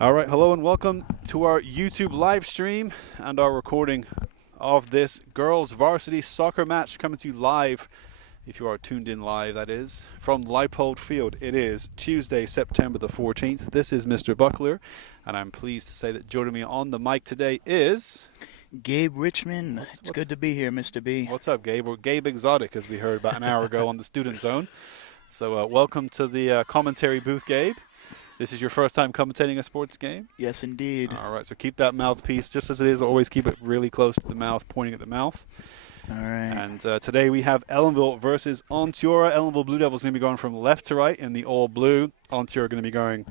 All right, hello and welcome to our YouTube live stream and our recording of this girls varsity soccer match coming to you live, if you are tuned in live, that is, from Leipold Field. It is Tuesday, September the 14th. This is Mr. Buckler, and I'm pleased to say that joining me on the mic today is... Gabe Richmond. It's good to be here, Mr. B. What's up, Gabe? We're Gabe Exotic, as we heard about an hour ago on the Student Zone. So welcome to the commentary booth, Gabe. This is your first time commentating a sports game? Yes, indeed. All right, so keep that mouthpiece just as it is. Always keep it really close to the mouth, pointing at the mouth. All right. And today we have Ellenville versus Onteora. Ellenville Blue Devils going to be going from left to right in the all blue. Onteora going to be going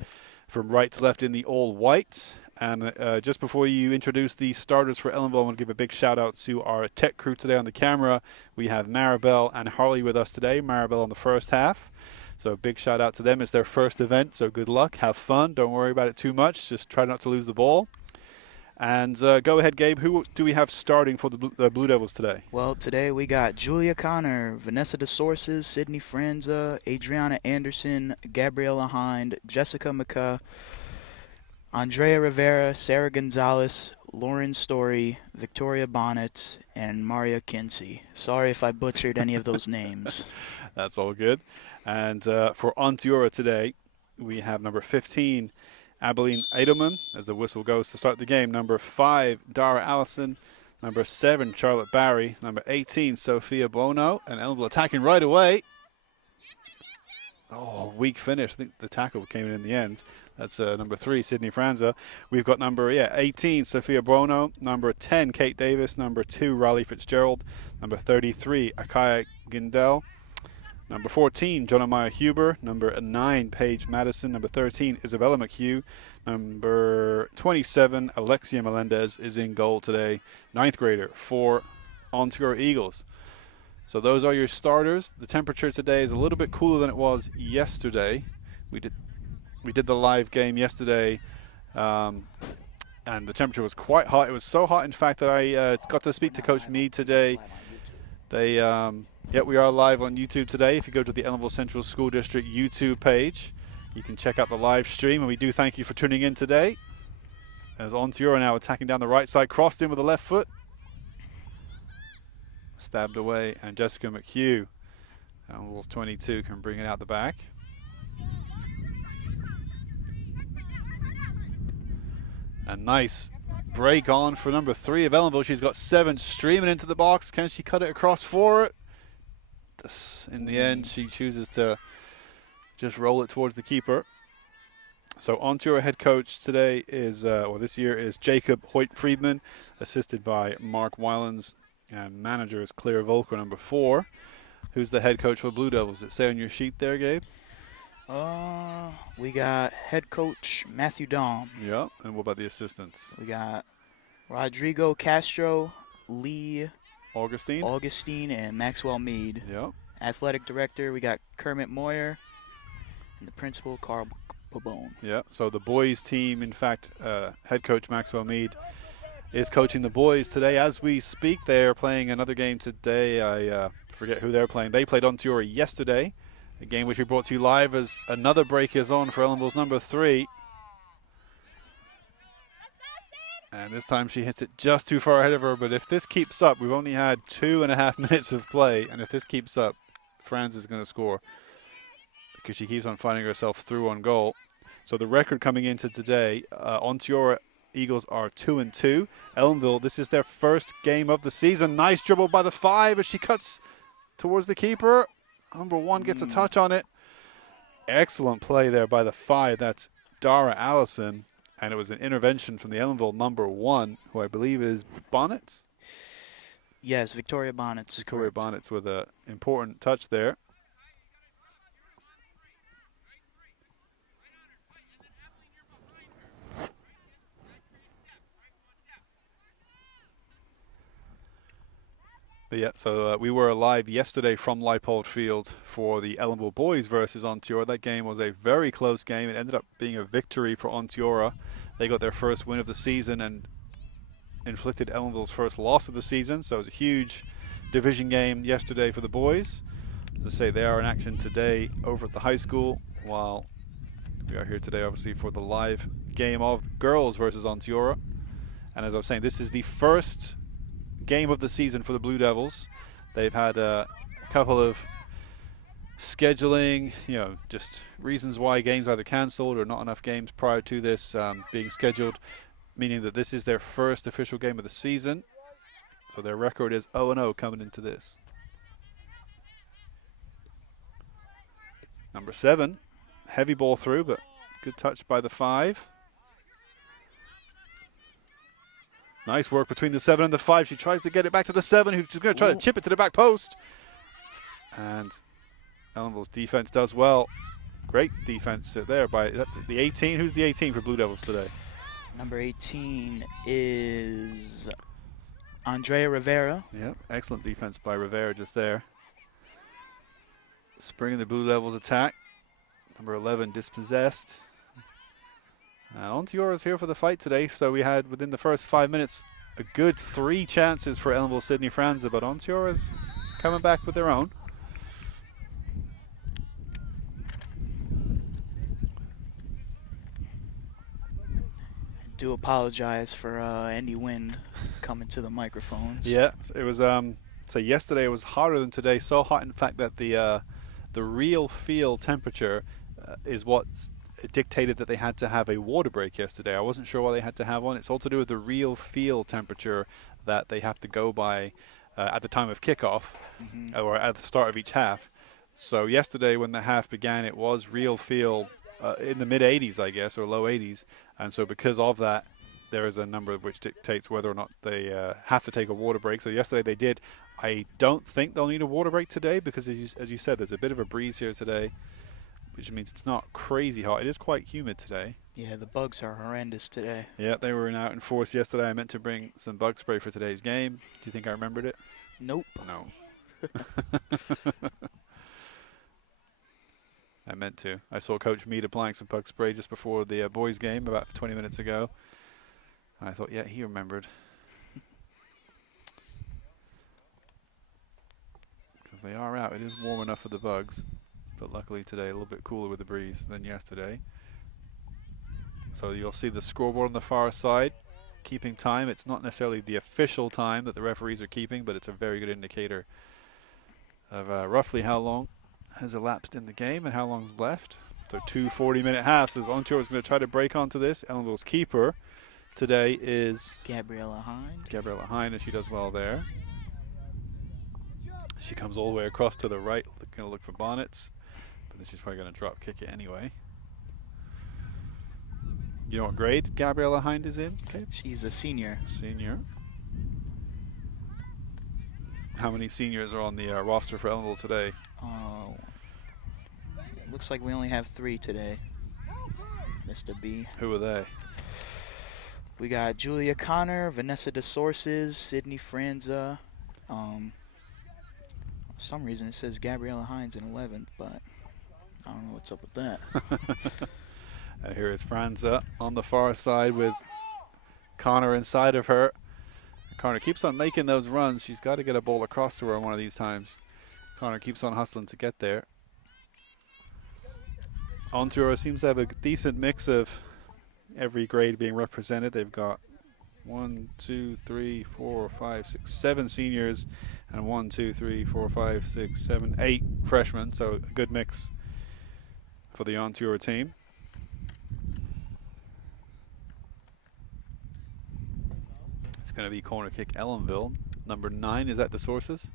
from right to left in the all white. And just before you introduce the starters for Ellenville, I want to give a big shout out to our tech crew today on the camera. We have Maribel and Harley with us today. Maribel on the first half. So a big shout out to them. It's their first event, so good luck. Have fun. Don't worry about it too much. Just try not to lose the ball. And go ahead, Gabe. Who do we have starting for the Blue Devils today? Well, today we got Julia Connor, Vanessa DeSources, Sydney Franza, Adriana Anderson, Gabriella Hind, Jessica McCah, Andrea Rivera, Sarah Gonzalez, Lauren Story, Victoria Bonnet, and Maria Kinsey. Sorry if I butchered any of those names. That's all good. And for Onteora today, we have number 15, Abilene Edelman, as the whistle goes to start the game. Number 5, Dara Allison. Number 7, Charlotte Barry. Number 18, Sophia Bono. And Ellenville attacking right away. Oh, weak finish. I think the tackle came in the end. That's number 3, Sydney Franza. We've got number 18, Sophia Bono. Number 10, Kate Davis. Number 2, Riley Fitzgerald. Number 33, Akaya Gindel. Number 14, Jonamiah Huber. Number 9, Paige Madison. Number 13, Isabella McHugh. Number 27, Alexia Melendez is in goal today. 9th grader for Onteora Eagles. So those are your starters. The temperature today is a little bit cooler than it was yesterday. We did the live game yesterday, and the temperature was quite hot. It was so hot, in fact, that I got to speak to Coach Meade today. We are live on YouTube today. If you go to the Ellenville Central School District YouTube page, you can check out the live stream. And we do thank you for tuning in today. As Onteora now attacking down the right side, crossed in with the left foot. Stabbed away, and Jessica McHugh, Ellenville's 22, can bring it out the back. A nice break on for number 3 of Ellenville. She's got 7 streaming into the box. Can she cut it across for it? In the end, she chooses to just roll it towards the keeper. So Onteora head coach today is, this year is Jacob Hoyt-Friedman, assisted by Mark Wylans, and manager is Claire Volker, number 4. Who's the head coach for Blue Devils? Does it say on your sheet there, Gabe? We got head coach Matthew Dahm. Yeah, and what about the assistants? We got Rodrigo Castro, Lee Augustine, and Maxwell Meade. Yeah. Athletic director, we got Kermit Moyer, and the principal, Carl Pabone. Yeah, so the boys team, in fact, head coach Maxwell Meade is coaching the boys today. As we speak, they are playing another game today. I forget who they're playing. They played Onteora yesterday, a game which we brought to you live as another break is on for Ellenville's number 3. And this time she hits it just too far ahead of her. But if this keeps up, we've only had 2.5 minutes of play. And if this keeps up, Franz is going to score because she keeps on finding herself through on goal. So the record coming into today, Onteora Eagles are 2-2. Ellenville, this is their first game of the season. Nice dribble by the 5 as she cuts towards the keeper. Number 1 gets a touch on it. Excellent play there by the 5. That's Dara Allison. And it was an intervention from the Ellenville number 1, who I believe is Bonnets. Yes, Victoria Bonnets. Victoria Bonnets with an important touch there. But yeah, so we were live yesterday from Leipold Field for the Ellenville boys versus Onteora. That game was a very close game. It ended up being a victory for Onteora. They got their first win of the season and inflicted Ellenville's first loss of the season. So it was a huge division game yesterday for the boys. As I say, they are in action today over at the high school, while we are here today, obviously, for the live game of girls versus Onteora. And as I was saying, this is the first game of the season for the Blue Devils. They've had a couple of scheduling, just reasons why games either cancelled or not enough games prior to this being scheduled, meaning that this is their first official game of the season. So their record is 0-0 coming into this. Number 7, heavy ball through, but good touch by the 5. Nice work between the 7 and the 5. She tries to get it back to the 7, who's going to try to chip it to the back post. And Ellenville's defense does well. Great defense there by the 18. Who's the 18 for Blue Devils today? Number 18 is Andrea Rivera. Yep, excellent defense by Rivera just there. Springing the Blue Devils attack. Number 11 dispossessed. Onteora's here for the fight today, so we had within the first 5 minutes a good 3 chances for Ellenville Sydney Franza, but Onteora's coming back with their own. Do apologize for any wind coming to the microphones. Yeah, it was. So yesterday it was hotter than today. So hot, in fact, that the real field temperature is what dictated that they had to have a water break yesterday. I wasn't sure why they had to have one. It's all to do with the real field temperature that they have to go by at the time of kickoff or at the start of each half. So yesterday when the half began, it was real field in the mid 80s, I guess, or low 80s. And so because of that, there is a number which dictates whether or not they have to take a water break. So yesterday they did. I don't think they'll need a water break today because, as you said, there's a bit of a breeze here today, which means it's not crazy hot. It is quite humid today. Yeah, the bugs are horrendous today. Yeah, they were out in force yesterday. I meant to bring some bug spray for today's game. Do you think I remembered it? Nope. No. I meant to. I saw Coach Mead applying some bug spray just before the boys' game about 20 minutes ago. And I thought, yeah, he remembered. Because they are out. It is warm enough for the bugs. But luckily today a little bit cooler with the breeze than yesterday. So you'll see the scoreboard on the far side keeping time. It's not necessarily the official time that the referees are keeping, but it's a very good indicator of roughly how long has elapsed in the game and how long's left. So 2 40-minute halves as Onteora is going to try to break onto this. Ellenville's keeper today is Gabriella Hind. Gabriella Hind, and she does well there. She comes all the way across to the right, going to look for Bonnets, but then she's probably going to drop kick it anyway. You know what grade Gabriella Hind is in? Okay. She's a senior. Senior. How many seniors are on the roster for Ellenville today? Looks like we only have 3 today, Mr. B. Who are they? We got Julia Connor, Vanessa DeSources, Sydney Franza. For some reason it says Gabriella Hines in 11th, but I don't know what's up with that. And here is Franza on the far side with Connor inside of her. Connor keeps on making those runs. She's got to get a ball across to her one of these times. Connor keeps on hustling to get there. Onteora seems to have a decent mix of every grade being represented. They've got 1, 2, 3, 4, 5, 6, 7 seniors and 1, 2, 3, 4, 5, 6, 7, 8 freshmen. So a good mix for the Onteora team. It's going to be corner kick Ellenville. Number 9, is that DeSources?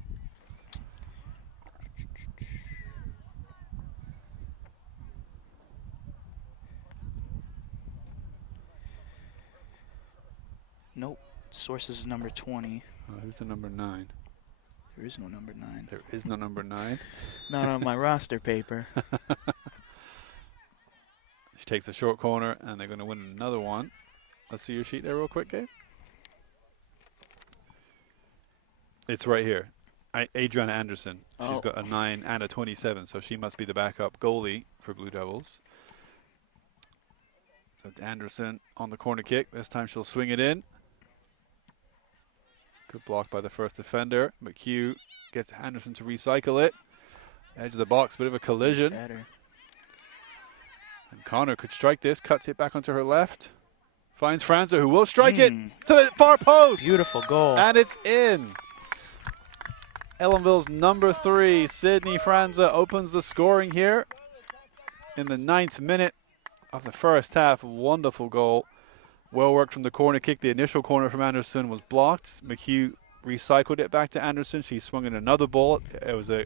Nope. Sources is number 20. Oh, who's the number 9? There is no number 9. There is no number 9. Not on my roster paper. She takes the short corner, and they're going to win another one. Let's see your sheet there real quick, Gabe. It's right here. Adriana Anderson. She's got a 9 and a 27, so she must be the backup goalie for Blue Devils. So Anderson on the corner kick. This time she'll swing it in. Good block by the first defender. McHugh gets Anderson to recycle it. Edge of the box, bit of a collision. And Connor could strike this, cuts it back onto her left. Finds Franza, who will strike it to the far post. Beautiful goal. And it's in. Ellenville's number 3, Sydney Franza, opens the scoring here in the 9th minute of the first half. Wonderful goal. Well worked from the corner kick. The initial corner from Anderson was blocked. McHugh recycled it back to Anderson. She swung in another ball. It was a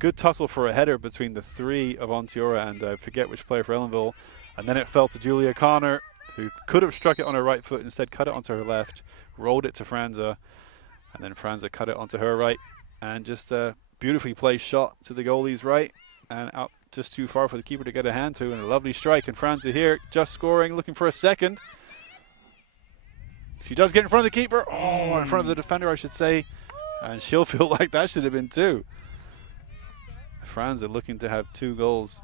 good tussle for a header between the 3 of Onteora and I forget which player for Ellenville. And then it fell to Julia Connor, who could have struck it on her right foot, instead cut it onto her left, rolled it to Franza, and then Franza cut it onto her right, and just a beautifully placed shot to the goalie's right, and out just too far for the keeper to get a hand to, and a lovely strike. And Franza here, just scoring, looking for a second. She does get in front of the keeper, in front of the defender, I should say, and she'll feel like that should have been 2. Franza looking to have 2 goals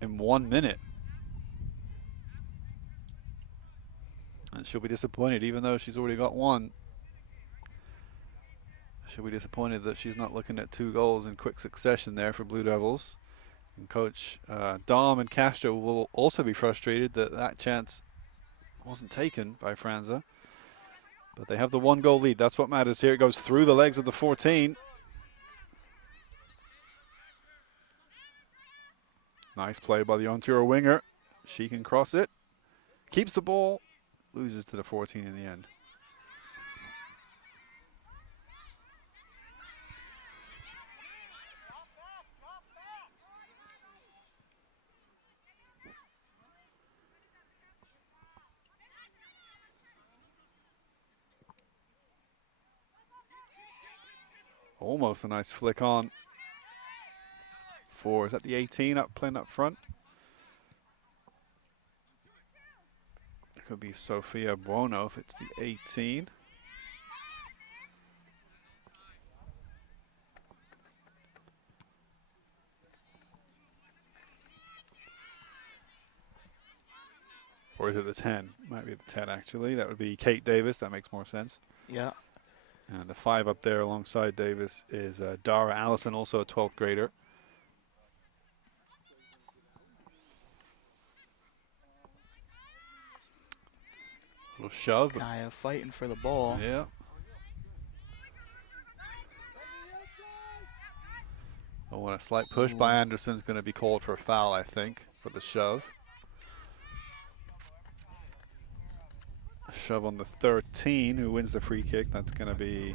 in 1 minute. And she'll be disappointed, even though she's already got 1. She'll be disappointed that she's not looking at 2 goals in quick succession there for Blue Devils. And Coach Dom and Castro will also be frustrated that that chance wasn't taken by Franza. But they have the 1-goal lead. That's what matters here. It goes through the legs of the 14. Nice play by the Onteora winger. She can cross it. Keeps the ball. Loses to the 14 in the end. Almost a nice flick on for, is that the 18 playing up front? It could be Sofia Buono if it's the 18. Or is it the 10? Might be the 10 actually. That would be Kate Davis. That makes more sense. Yeah. And the 5 up there alongside Davis is Dara Allison, also a 12th grader. Little shove. Kaya fighting for the ball. Yeah. Oh, and a slight push by Anderson's going to be called for a foul, I think, for the shove. A shove on the 13, who wins the free kick. That's going to be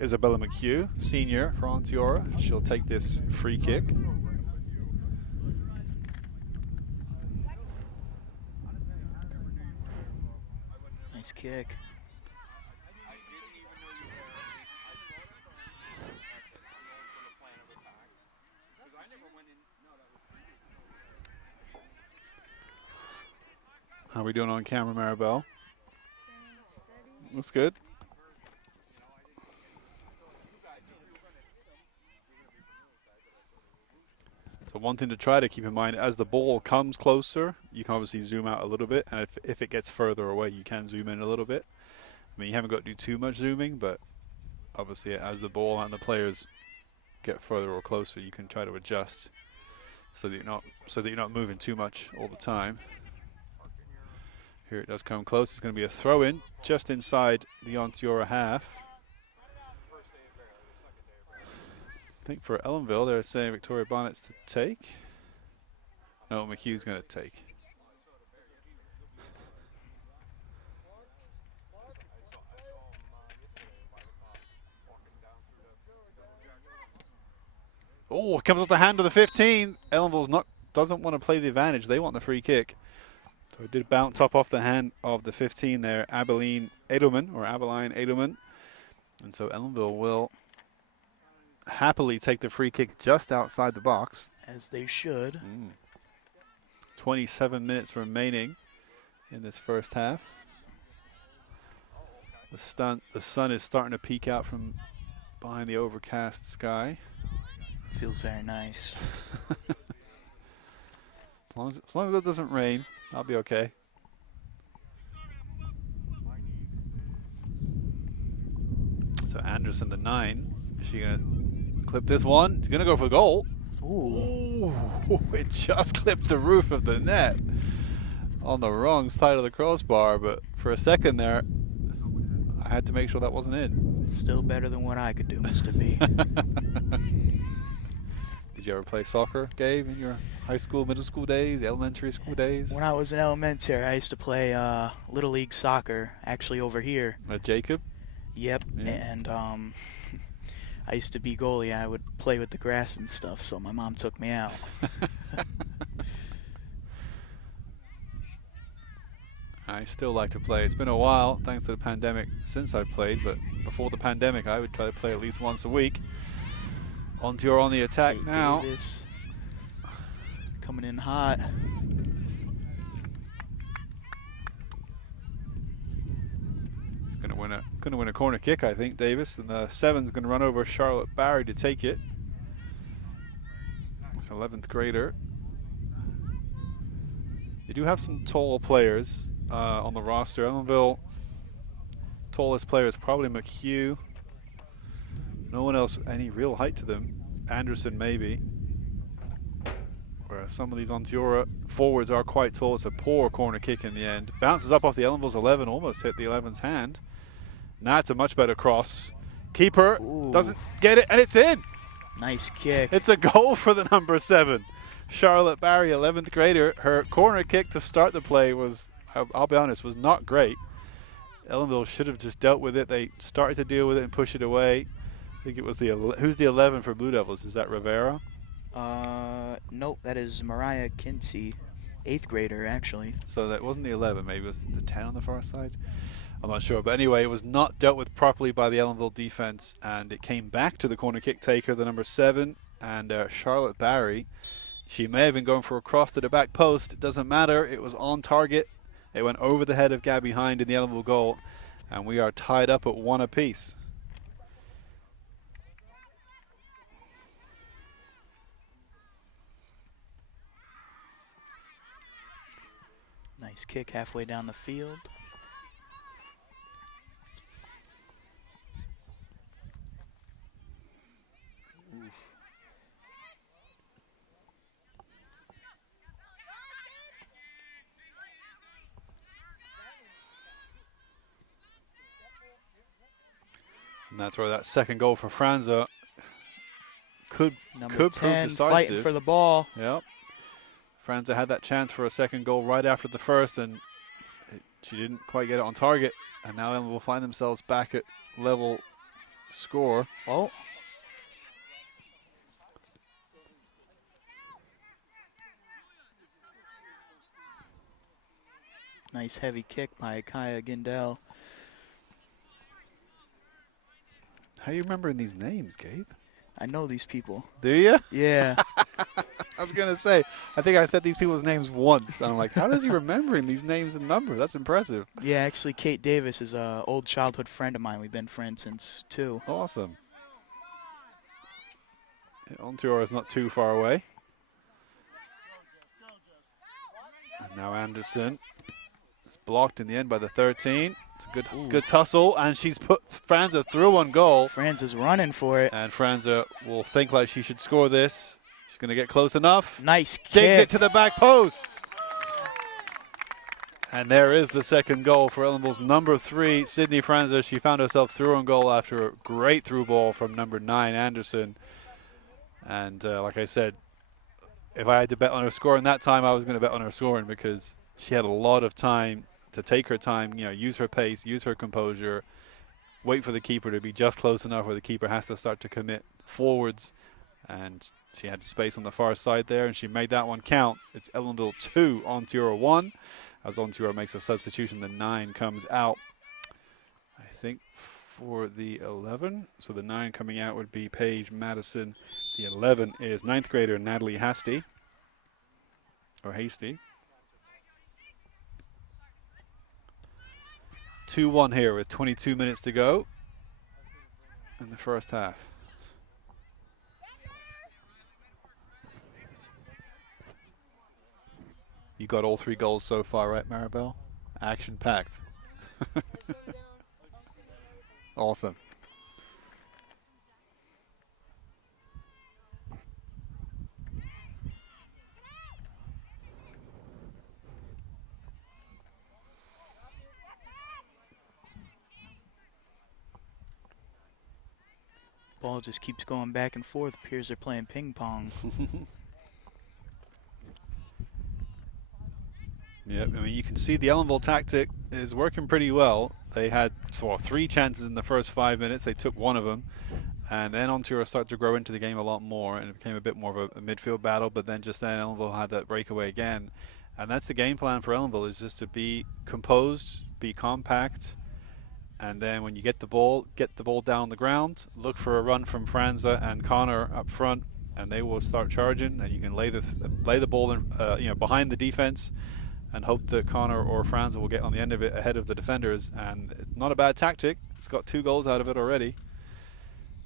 Isabella McHugh, senior for Onteora. She'll take this free kick. Nice kick. How are we doing on camera, Maribel? Looks good. So one thing to try to keep in mind, as the ball comes closer, you can obviously zoom out a little bit, and if it gets further away, you can zoom in a little bit. I mean, you haven't got to do too much zooming, but obviously as the ball and the players get further or closer, you can try to adjust so that you're not moving too much all the time. Here it does come close. It's going to be a throw-in just inside the Onteora half. I think for Ellenville, they're saying Victoria Bonnet's to take. No, McHugh's going to take. Oh, it comes off the hand of the 15. Ellenville's doesn't want to play the advantage. They want the free kick. So it did bounce up off the hand of the 15 there, Abilene Edelman. And so Ellenville will happily take the free kick just outside the box. As they should. 27 minutes remaining in this first half. The sun is starting to peek out from behind the overcast sky. Feels very nice. As long as it doesn't rain, I'll be okay. So Anderson, the 9. Is she going to clip this one? She's going to go for the goal. Ooh. It just clipped the roof of the net on the wrong side of the crossbar, but for a second there, I had to make sure that wasn't in. Still better than what I could do, Mr. B. Did you ever play soccer, Gabe, in your high school, middle school days, elementary school days? When I was in elementary, I used to play Little League soccer, actually over here. Jacob? Yep, Yeah. and I used to be goalie. I would play with the grass and stuff, so my mom took me out. I still like to play. It's been a while, thanks to the pandemic, since I've played, but before the pandemic, I would try to play at least once a week. Onteora on the attack Kate now. Davis coming in hot. He's going to win a corner kick, I think, Davis, and the 7's going to run over Charlotte Barry to take it. It's 11th grader. They do have some tall players on the roster. Ellenville, tallest player is probably McHugh. No one else with any real height to them. Anderson maybe. Whereas some of these Onteora forwards are quite tall. It's a poor corner kick in the end. Bounces up off the Ellenville's 11, almost hit the 11's hand. Now it's a much better cross. Keeper doesn't get it, and it's in. Nice kick. It's a goal for the number 7. Charlotte Barry, 11th grader. Her corner kick to start the play was, I'll be honest, was not great. Ellenville should have just dealt with it. They started to deal with it and push it away. I think it was who's the 11 for Blue Devils? Is that Rivera? Nope, that is Mariah Kinsey, 8th grader actually. So that wasn't the 11, maybe it was the 10 on the far side. I'm not sure, but anyway, it was not dealt with properly by the Ellenville defense, and it came back to the corner kick taker, the number 7, and Charlotte Barry. She may have been going for a cross to the back post. It doesn't matter. It was on target. It went over the head of Gabby Hind in the Ellenville goal, and we are tied up at 1 apiece. Nice kick halfway down the field. And that's where that second goal for Franza could Number prove 10 decisive. fighting for the ball. Yep. Franza had that chance for a second goal right after the first, and she didn't quite get it on target. And now Ellenville will find themselves back at level score. Oh. Nice heavy kick by Kaya Gindel. How are you remembering these names, Gabe? I know these people. Do you? Yeah. I was going to say, I think I said these people's names once. And I'm like, how does he remembering these names and numbers? That's impressive. Yeah, actually, Kate Davis is an old childhood friend of mine. We've been friends since 2. Awesome. Onteora is not too far away. And now Anderson. It's blocked in the end by the 13. It's a good tussle, and she's put Franza through on goal. Franza's running for it. And Franza will think like she should score this. She's going to get close enough. Nice kick. Digs it to the back post. And there is the second goal for Ellenville's number 3, Sydney Franza. She found herself through on goal after a great through ball from number 9, Anderson. And like I said, if I had to bet on her scoring that time, I was going to bet on her scoring because she had a lot of time to take her time, use her pace, use her composure, wait for the keeper to be just close enough where the keeper has to start to commit forwards. And she had space on the far side there, and she made that one count. It's Ellenville 2, Onteora 1. As Onteora makes a substitution, the 9 comes out, I think, for the 11. So the 9 coming out would be Paige Madison. The 11 is 9th grader Natalie Hasty. Or Hasty. 2-1 here with 22 minutes to go in the first half. You got all 3 goals so far, right, Maribel? Action-packed. Awesome. ball just keeps going back and forth. Appears they're playing ping pong. Yep, I mean, you can see the Ellenville tactic is working pretty well. They had 3 chances in the first 5 minutes. They took one of them. And then Onteora started to grow into the game a lot more, and it became a bit more of a midfield battle. But then just then Ellenville had that breakaway again. And that's the game plan for Ellenville, is just to be composed, be compact. And then when you get the ball down on the ground, look for a run from Franza and Connor up front, and they will start charging. And you can lay the ball in, behind the defense, and hope that Connor or Franza will get on the end of it ahead of the defenders. And it's not a bad tactic. It's got 2 goals out of it already.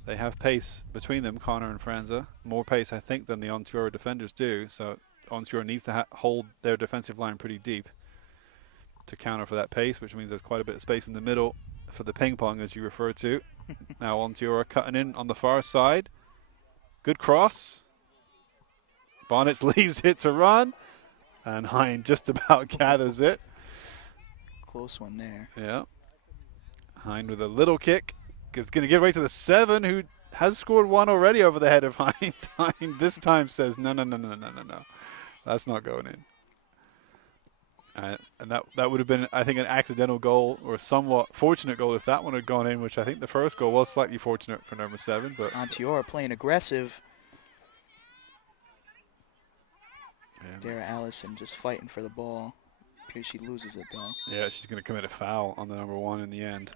They have pace between them, Connor and Franza. More pace, I think, than the Onteora defenders do. So Onteora needs to hold their defensive line pretty deep to counter for that pace, which means there's quite a bit of space in the middle for the ping pong, as you refer to. Now Onteora cutting in on the far side. Good cross. Bonnets leaves it to run. And Hind just about gathers it. Close one there. Yeah. Hind with a little kick. Is going to get away to the 7, who has scored 1 already over the head of Hind. Hind this time says, no. That's not going in. And that would have been, I think, an accidental goal, or a somewhat fortunate goal if that one had gone in, which I think the first goal was slightly fortunate for number 7. But Onteora playing aggressive. yeah, Dara Allison just fighting for the ball. Appears she loses it, though. yeah, she's going to commit a foul on the number 1 in the end.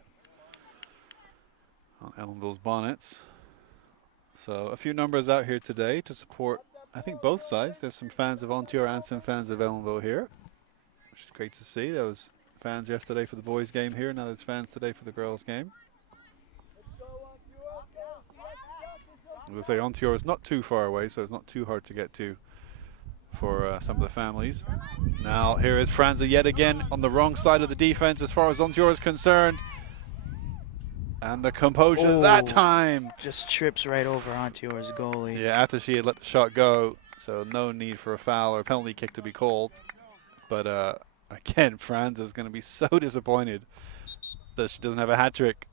On Ellenville's Bonnets. So a few numbers out here today to support, I think, both sides. There's some fans of Onteora and some fans of Ellenville here, which is great to see. There was fans yesterday for the boys' game here. Now there's fans today for the girls' game. As I say, Onteora is not too far away, so it's not too hard to get to for some of the families. Now here is Franza yet again on the wrong side of the defense as far as Onteora is concerned. And the composure that time. Just trips right over Onteora's goalie. Yeah, after she had let the shot go, so no need for a foul or a penalty kick to be called. But again, Franz is going to be so disappointed that she doesn't have a hat trick,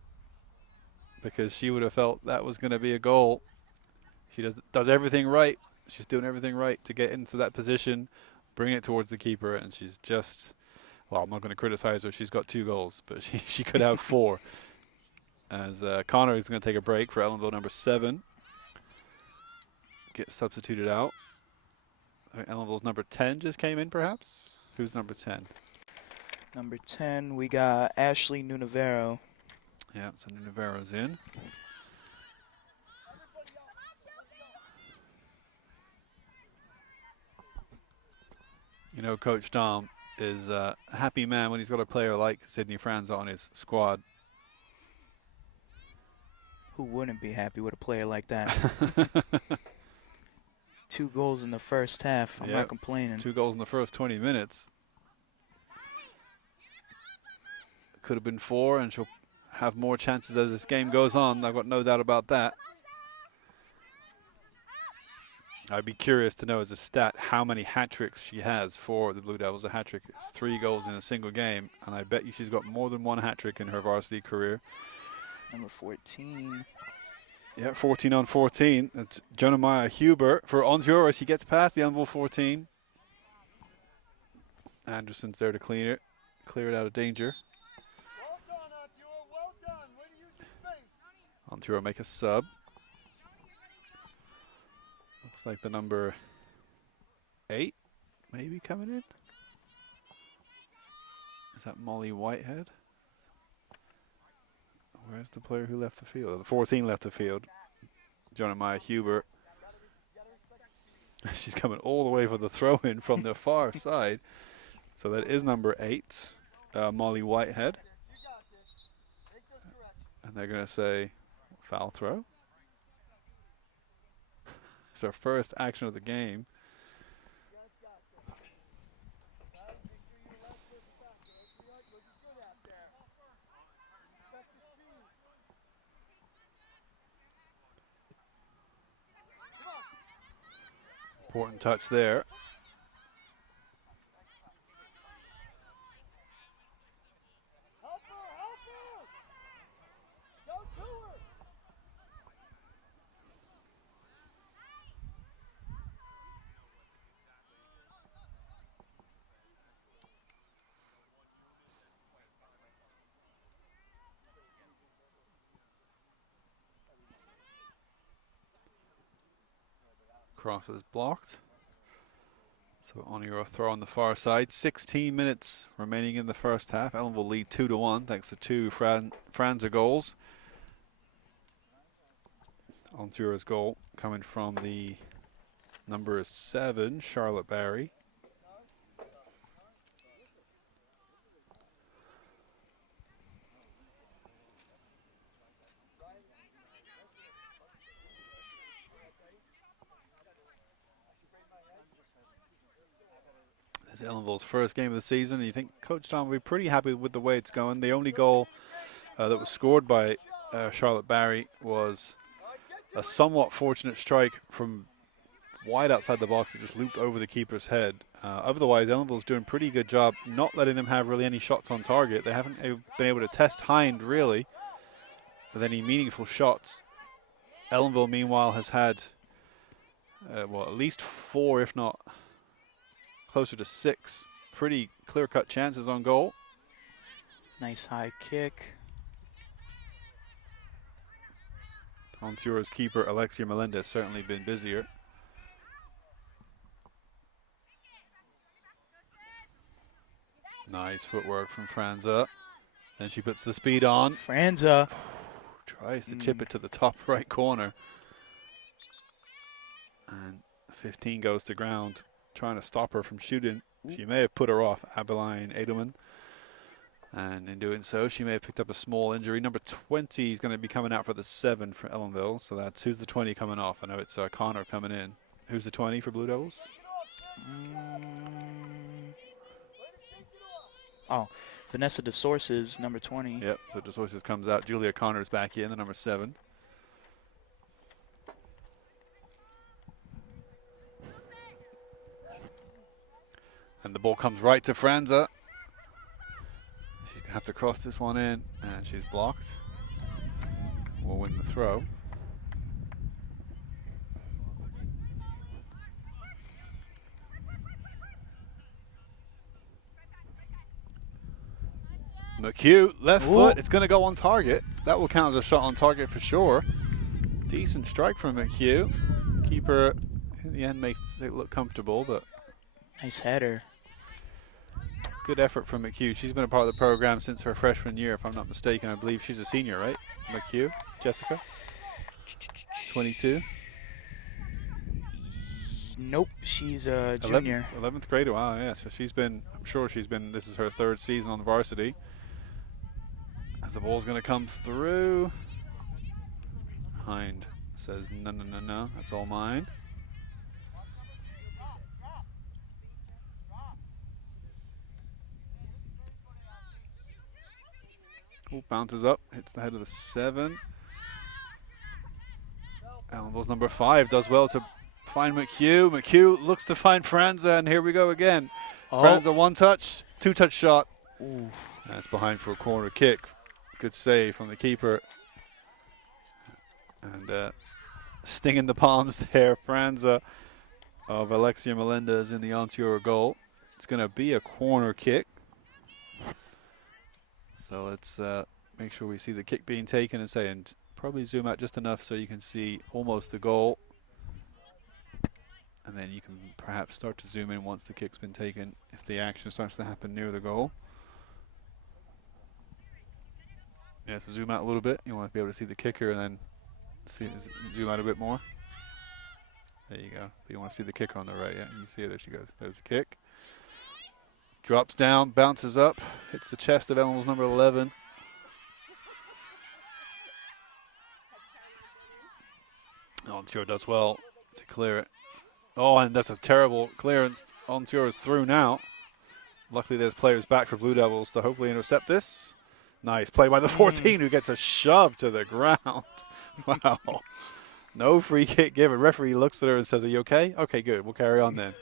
because she would have felt that was going to be a goal. She does everything right. She's doing everything right to get into that position, bring it towards the keeper, and she's just, well, I'm not going to criticize her. She's got 2 goals, but she could have 4. As Connor is going to take a break for Ellenville number 7. Get substituted out. I think Ellenville's number 10 just came in, perhaps? Who's number 10? Number 10, we got Ashley Nunavero. Yeah, so Nunavero's in. You know, Coach Dom is a happy man when he's got a player like Sydney Franza on his squad. Who wouldn't be happy with a player like that? 2 goals in the first half. I'm not complaining. 2 goals in the first 20 minutes. Could have been 4, and she'll have more chances as this game goes on. I've got no doubt about that. I'd be curious to know as a stat how many hat tricks she has for the Blue Devils. A hat trick is 3 goals in a single game, and I bet you she's got more than 1 hat trick in her varsity career. Number 14. Yeah, 14 on 14. That's Jonamiah Huber for Onteora. She gets past the Ellenville 14. Anderson's there to clear it out of danger. Well done, Onteora. Well done. Way to use your space. Onteora make a sub. Looks like the number 8 maybe coming in. Is that Molly Whitehead? Where's the player who left the field? The 14 left the field. Jonamiah Huber. She's coming all the way for the throw-in from the far side. So that is number 8, Molly Whitehead. And they're going to say foul throw. It's our first action of the game. Important touch there. cross is blocked. So Onteora throw on the far side. 16 minutes remaining in the first half. Ellenville lead 2-1 thanks to two Franza goals. Onteora's goal coming from the number 7, Charlotte Barry. This is Ellenville's first game of the season. You think Coach Tom will be pretty happy with the way it's going. The only goal that was scored by Charlotte Barry was a somewhat fortunate strike from wide outside the box that just looped over the keeper's head. Otherwise, Ellenville's doing a pretty good job not letting them have really any shots on target. They haven't been able to test Hind really with any meaningful shots. Ellenville, meanwhile, has had well, at least 4, if not closer to 6, pretty clear-cut chances on goal. Nice high kick. Onteora's keeper, Alexia Melinda, has certainly been busier. Nice footwork from Franza. Then she puts the speed on. Franza Tries to chip it to the top right corner. And 15 goes to ground, trying to stop her from shooting. She may have put her off, Abeline Edelman. And in doing so, she may have picked up a small injury. Number 20 is going to be coming out for the 7 for Ellenville. So that's who's the 20 coming off. I know it's Connor coming in. Who's the 20 for Blue Devils? Oh, Vanessa DeSources, number 20. Yep, so DeSources comes out. Julia Connor's back in, the number 7. And the ball comes right to Franza. She's going to have to cross this one in, and she's blocked. We'll win the throw. McHugh, left foot. It's going to go on target. That will count as a shot on target for sure. Decent strike from McHugh. Keeper, in the end, makes it look comfortable, but Nice header. good effort from McHugh. She's been a part of the program since her freshman year, if I'm not mistaken. I believe she's a senior, right? McHugh, Jessica? 22? Nope, she's a junior. 11th grade, wow, yeah. So she's been, I'm sure she's been, this is her 3rd season on varsity. As the ball's going to come through. Hind says, no, no, no, no, that's all mine. Ooh, bounces up, hits the head of the 7. Ellenville's number 5 does well to find McHugh. McHugh looks to find Franza, and here we go again. Oh. Franza, 1-touch, 2-touch shot. Ooh. That's behind for a corner kick. Good save from the keeper. And stinging the palms there, Franza of Alexia Melendez in the Onteora goal. It's going to be a corner kick. So let's make sure we see the kick being taken and probably zoom out just enough so you can see almost the goal. And then you can perhaps start to zoom in once the kick's been taken if the action starts to happen near the goal. Yeah, so zoom out a little bit. You want to be able to see the kicker and then zoom out a bit more. There you go. You want to see the kicker on the right. Yeah, you see it. There she goes. There's the kick. Drops down, bounces up, hits the chest of Ellenville's number 11. Onteora does well to clear it. Oh, and that's a terrible clearance. Onteora's through now. Luckily, there's players back for Blue Devils to hopefully intercept this. Nice play by the 14, who gets a shove to the ground. Wow. No free kick given. Referee looks at her and says, "Are you okay?" Okay, good. We'll carry on then.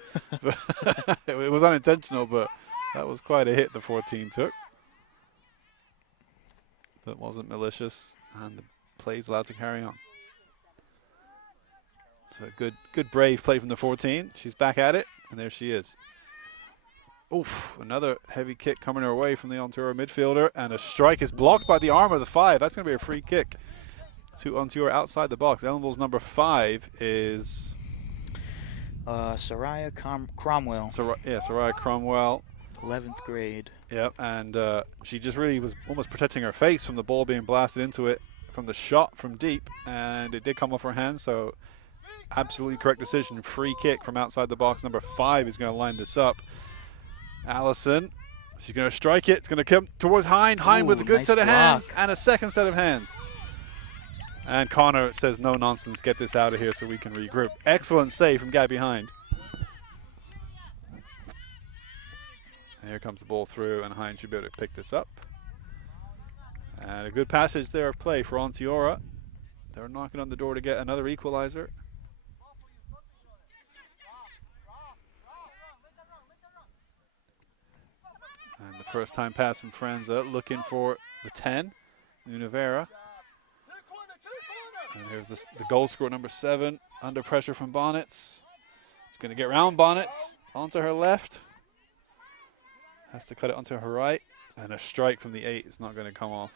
It was unintentional, but that was quite a hit the 14 took. But wasn't malicious, and the play's allowed to carry on. So good brave play from the 14. She's back at it, and there she is. Oof, another heavy kick coming her way from the Onteora midfielder, and a strike is blocked by the arm of the 5. That's going to be a free kick to Onteora outside the box. Ellenville's number 5 is Soraya Cromwell, Soraya Cromwell. 11th grade. Yep, and she just really was almost protecting her face from the ball being blasted into it from the shot from deep, and it did come off her hand, so absolutely correct decision. Free kick from outside the box. Number 5 is going to line this up. Allison, she's going to strike it. It's going to come towards Hine. Hine with a good Nice set of block. hands and a second set of hands. And Connor says, no nonsense, get this out of here so we can regroup. Excellent save from guy behind. And here comes the ball through, and Hine should be able to pick this up. And a good passage there of play for Onteora. They're knocking on the door to get another equalizer. And the first time pass from Franza, looking for the 10, Univera. And here's the goal scorer, number 7, under pressure from Bonnets. He's going to get around Bonnets, onto her left. Has to cut it onto her right. And a strike from the 8 is not going to come off.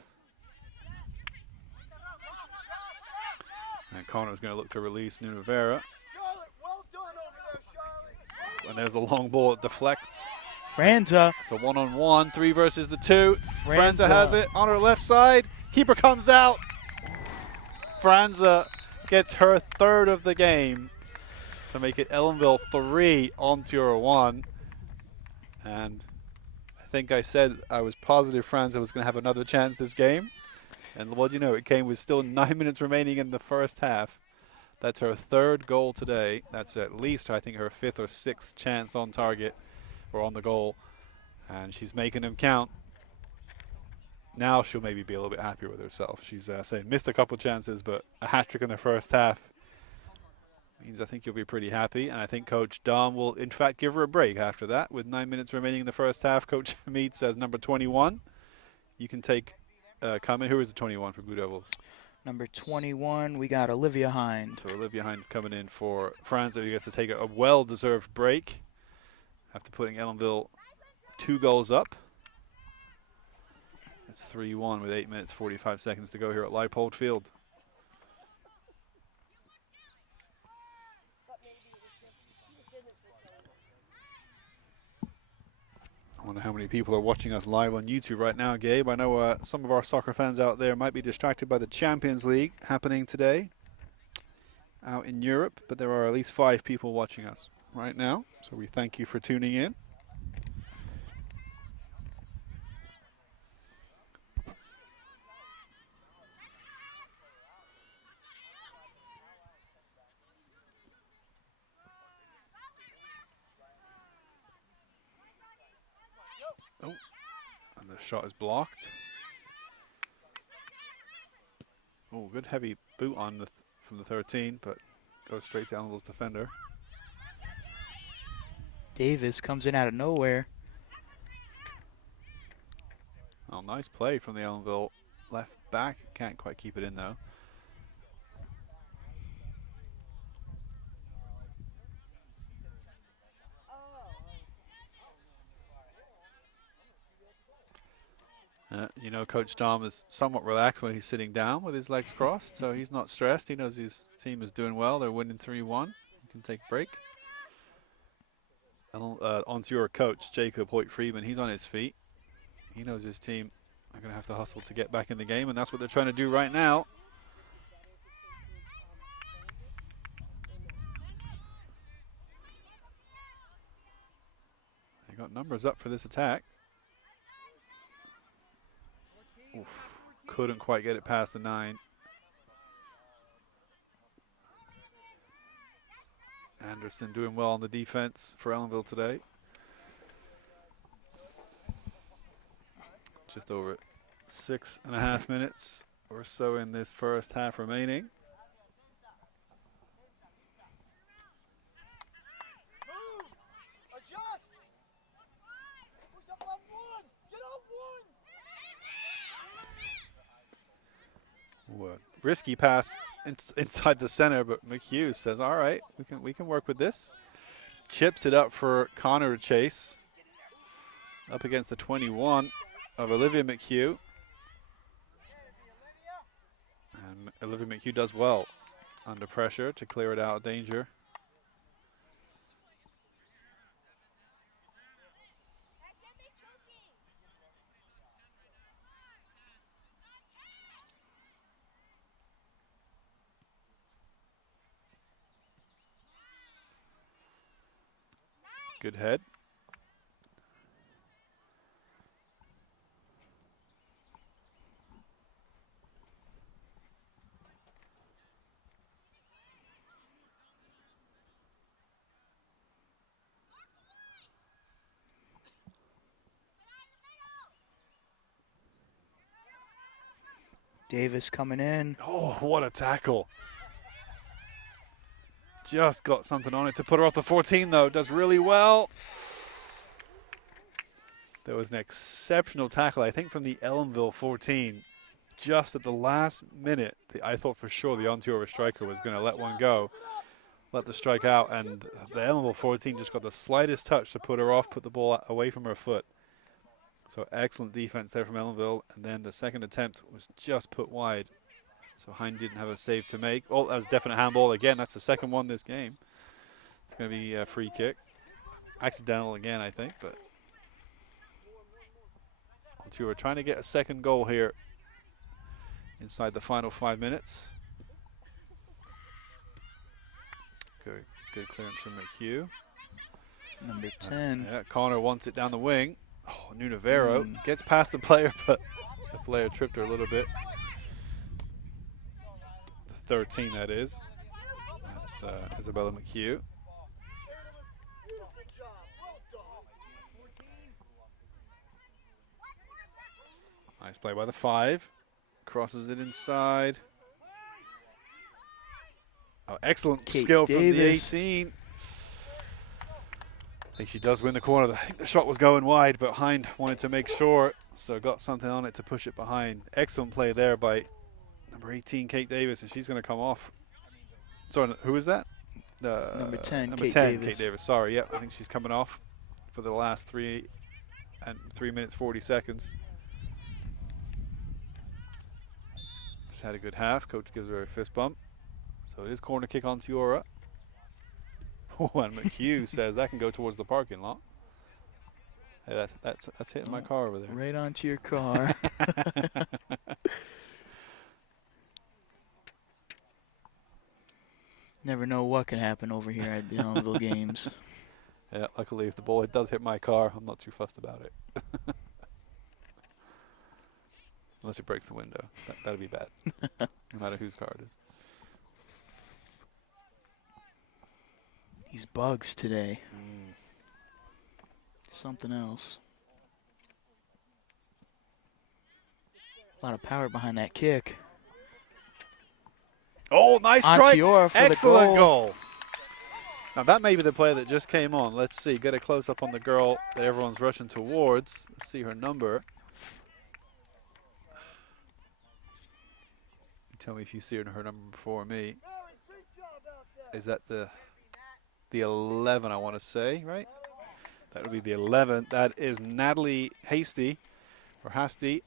And Connor's going to look to release Univera. And there's a long ball, it deflects. Franza. It's a one-on-one, 3 versus the 2. Franza. Franza has it on her left side. Keeper comes out. Franza gets her 3rd of the game to make it Ellenville 3, Onteora 1. And I think I said I was positive Franza was going to have another chance this game. And what do you know, it came with still 9 minutes remaining in the first half. That's her 3rd goal today. That's at least, I think, her 5th or 6th chance on target or on the goal. And she's making them count. Now she'll maybe be a little bit happier with herself. She's saying missed a couple chances, but a hat-trick in the first half means I think you'll be pretty happy. And I think Coach Dom will, in fact, give her a break after that. With 9 minutes remaining in the first half, Coach Mead says number 21. You can take comment. Who is the 21 for Blue Devils? Number 21, we got Olivia Hines. So Olivia Hines coming in for Franza, who gets to take a well-deserved break after putting Ellenville 2 goals up. It's 3-1 with 8 minutes, 45 seconds to go here at Leipold Field. I wonder how many people are watching us live on YouTube right now, Gabe. I know some of our soccer fans out there might be distracted by the Champions League happening today out in Europe, but there are at least 5 people watching us right now, so we thank you for tuning in. The shot is blocked. Oh, good heavy boot on from the 13, but goes straight to Ellenville's defender. Davis comes in out of nowhere. Oh, nice play from the Ellenville left back. Can't quite keep it in though. You know, Coach Dom is somewhat relaxed when he's sitting down with his legs crossed, so he's not stressed. He knows his team is doing well. They're winning 3-1. He can take a break. Onto your coach, Jacob Hoyt-Friedman, he's on his feet. He knows his team are going to have to hustle to get back in the game, and that's what they're trying to do right now. They got numbers up for this attack. Oof, couldn't quite get it past the 9. Anderson doing well on the defense for Ellenville today. Just over 6.5 minutes or so in this first half remaining. Move! Adjust! Push up on 1! Get on 1! Ooh, a risky pass inside the center, but McHugh says, all right, we can work with this. Chips it up for Connor to chase. Up against the 21 of Olivia McHugh. And Olivia McHugh does well under pressure to clear it out of danger. Good head. Davis coming in. Oh, what a tackle. Just got something on it to put her off the 14, though. Does really well. There was an exceptional tackle, I think, from the Ellenville 14. Just at the last minute, I thought for sure the Onteora striker was going to let one go, let the strike out, and the Ellenville 14 just got the slightest touch to put her off, put the ball away from her foot. So excellent defense there from Ellenville, and then the second attempt was just put wide. So Hein didn't have a save to make. Oh, that was definite handball again. That's the second one this game. It's going to be a free kick. Accidental again, I think, but Onteora trying to get a second goal here inside the final 5 minutes. Good clearance from McHugh. Number 10. Yeah, Connor wants it down the wing. Oh, Nunavero gets past the player, but the player tripped her a little bit. The 13, that is. That's Isabella McHugh. Good job. Well done. Nice play by the 5. Crosses it inside. Oh, excellent Kate skill Davis. from the 18. I think she does win the corner. I think the shot was going wide, but Hind wanted to make sure, so got something on it to push it behind. Excellent play there by number 18, Kate Davis, and she's going to come off. Sorry, who is that? Number 10, number Kate 10, Davis. Kate Davis. Sorry, yep. I think she's coming off for the last 3 minutes 40 seconds. She's had a good half. Coach gives her a fist bump. So it is corner kick on Onteora. Oh, and McHugh says that can go towards the parking lot. Hey, that's hitting my car over there. Right onto your car. Never know what can happen over here at the Ellenville games. Yeah, luckily if the ball does hit my car, I'm not too fussed about it. Unless it breaks the window. That'd be bad. No matter whose car it is. These bugs today. Something else. A lot of power behind that kick. Oh, nice strike. Onteora for Excellent the goal. Now that may be the player that just came on. Let's see. Get a close up on the girl that everyone's rushing towards. Let's see her number. Tell me if you see her number before me. Is that the 11, I want to say, right? That would be the 11. That is Natalie Hasty,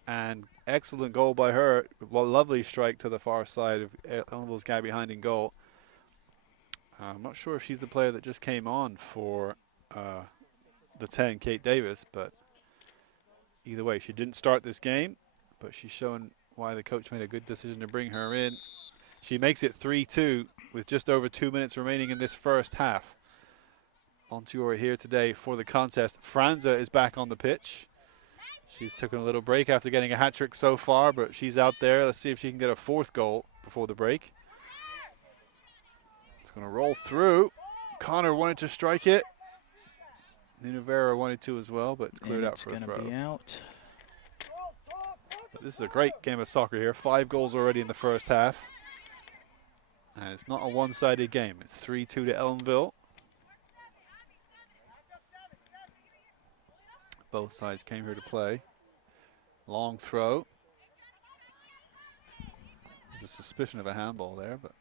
and excellent goal by her. Lovely strike to the far side of Ellenville's guy behind in goal. I'm not sure if she's the player that just came on for the 10, Kate Davis, but either way, she didn't start this game, but she's showing why the coach made a good decision to bring her in. She makes it 3-2 with just over 2 minutes remaining in this first half. Onteora here today for the contest. Franza is back on the pitch. She's taken a little break after getting a hat trick so far, but she's out there. Let's see if she can get a 4th goal before the break. It's going to roll through. Connor wanted to strike it. Nunavero wanted to as well, but it's cleared out for a throw. It's going to be out. But this is a great game of soccer here. 5 goals already in the first half. And it's not a one-sided game. It's 3-2 to Ellenville. Both sides came here to play. Long throw. There's a suspicion of a handball there, but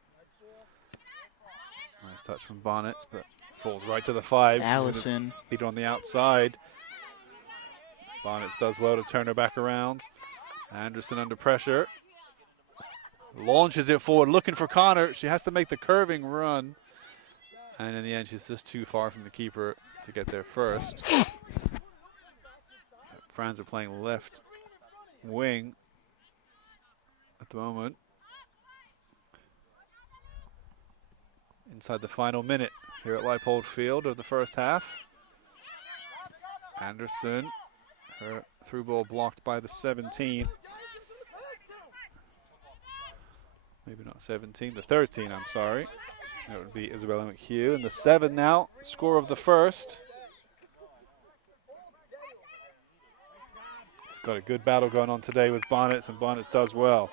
nice touch from Bonnets, but falls right to the 5. Allison. Beat on the outside. Bonnets does well to turn her back around. Anderson under pressure. Launches it forward, looking for Connor. She has to make the curving run. And in the end, she's just too far from the keeper to get there first. Franz are playing left wing at the moment. Inside the final minute here at Leipold Field of the first half. Anderson, her through ball blocked by the 17. Maybe not 17, the 13, I'm sorry. That would be Isabella McHugh. And the 7 now, score of the first. It's got a good battle going on today with Bonnets, and Bonnets does well.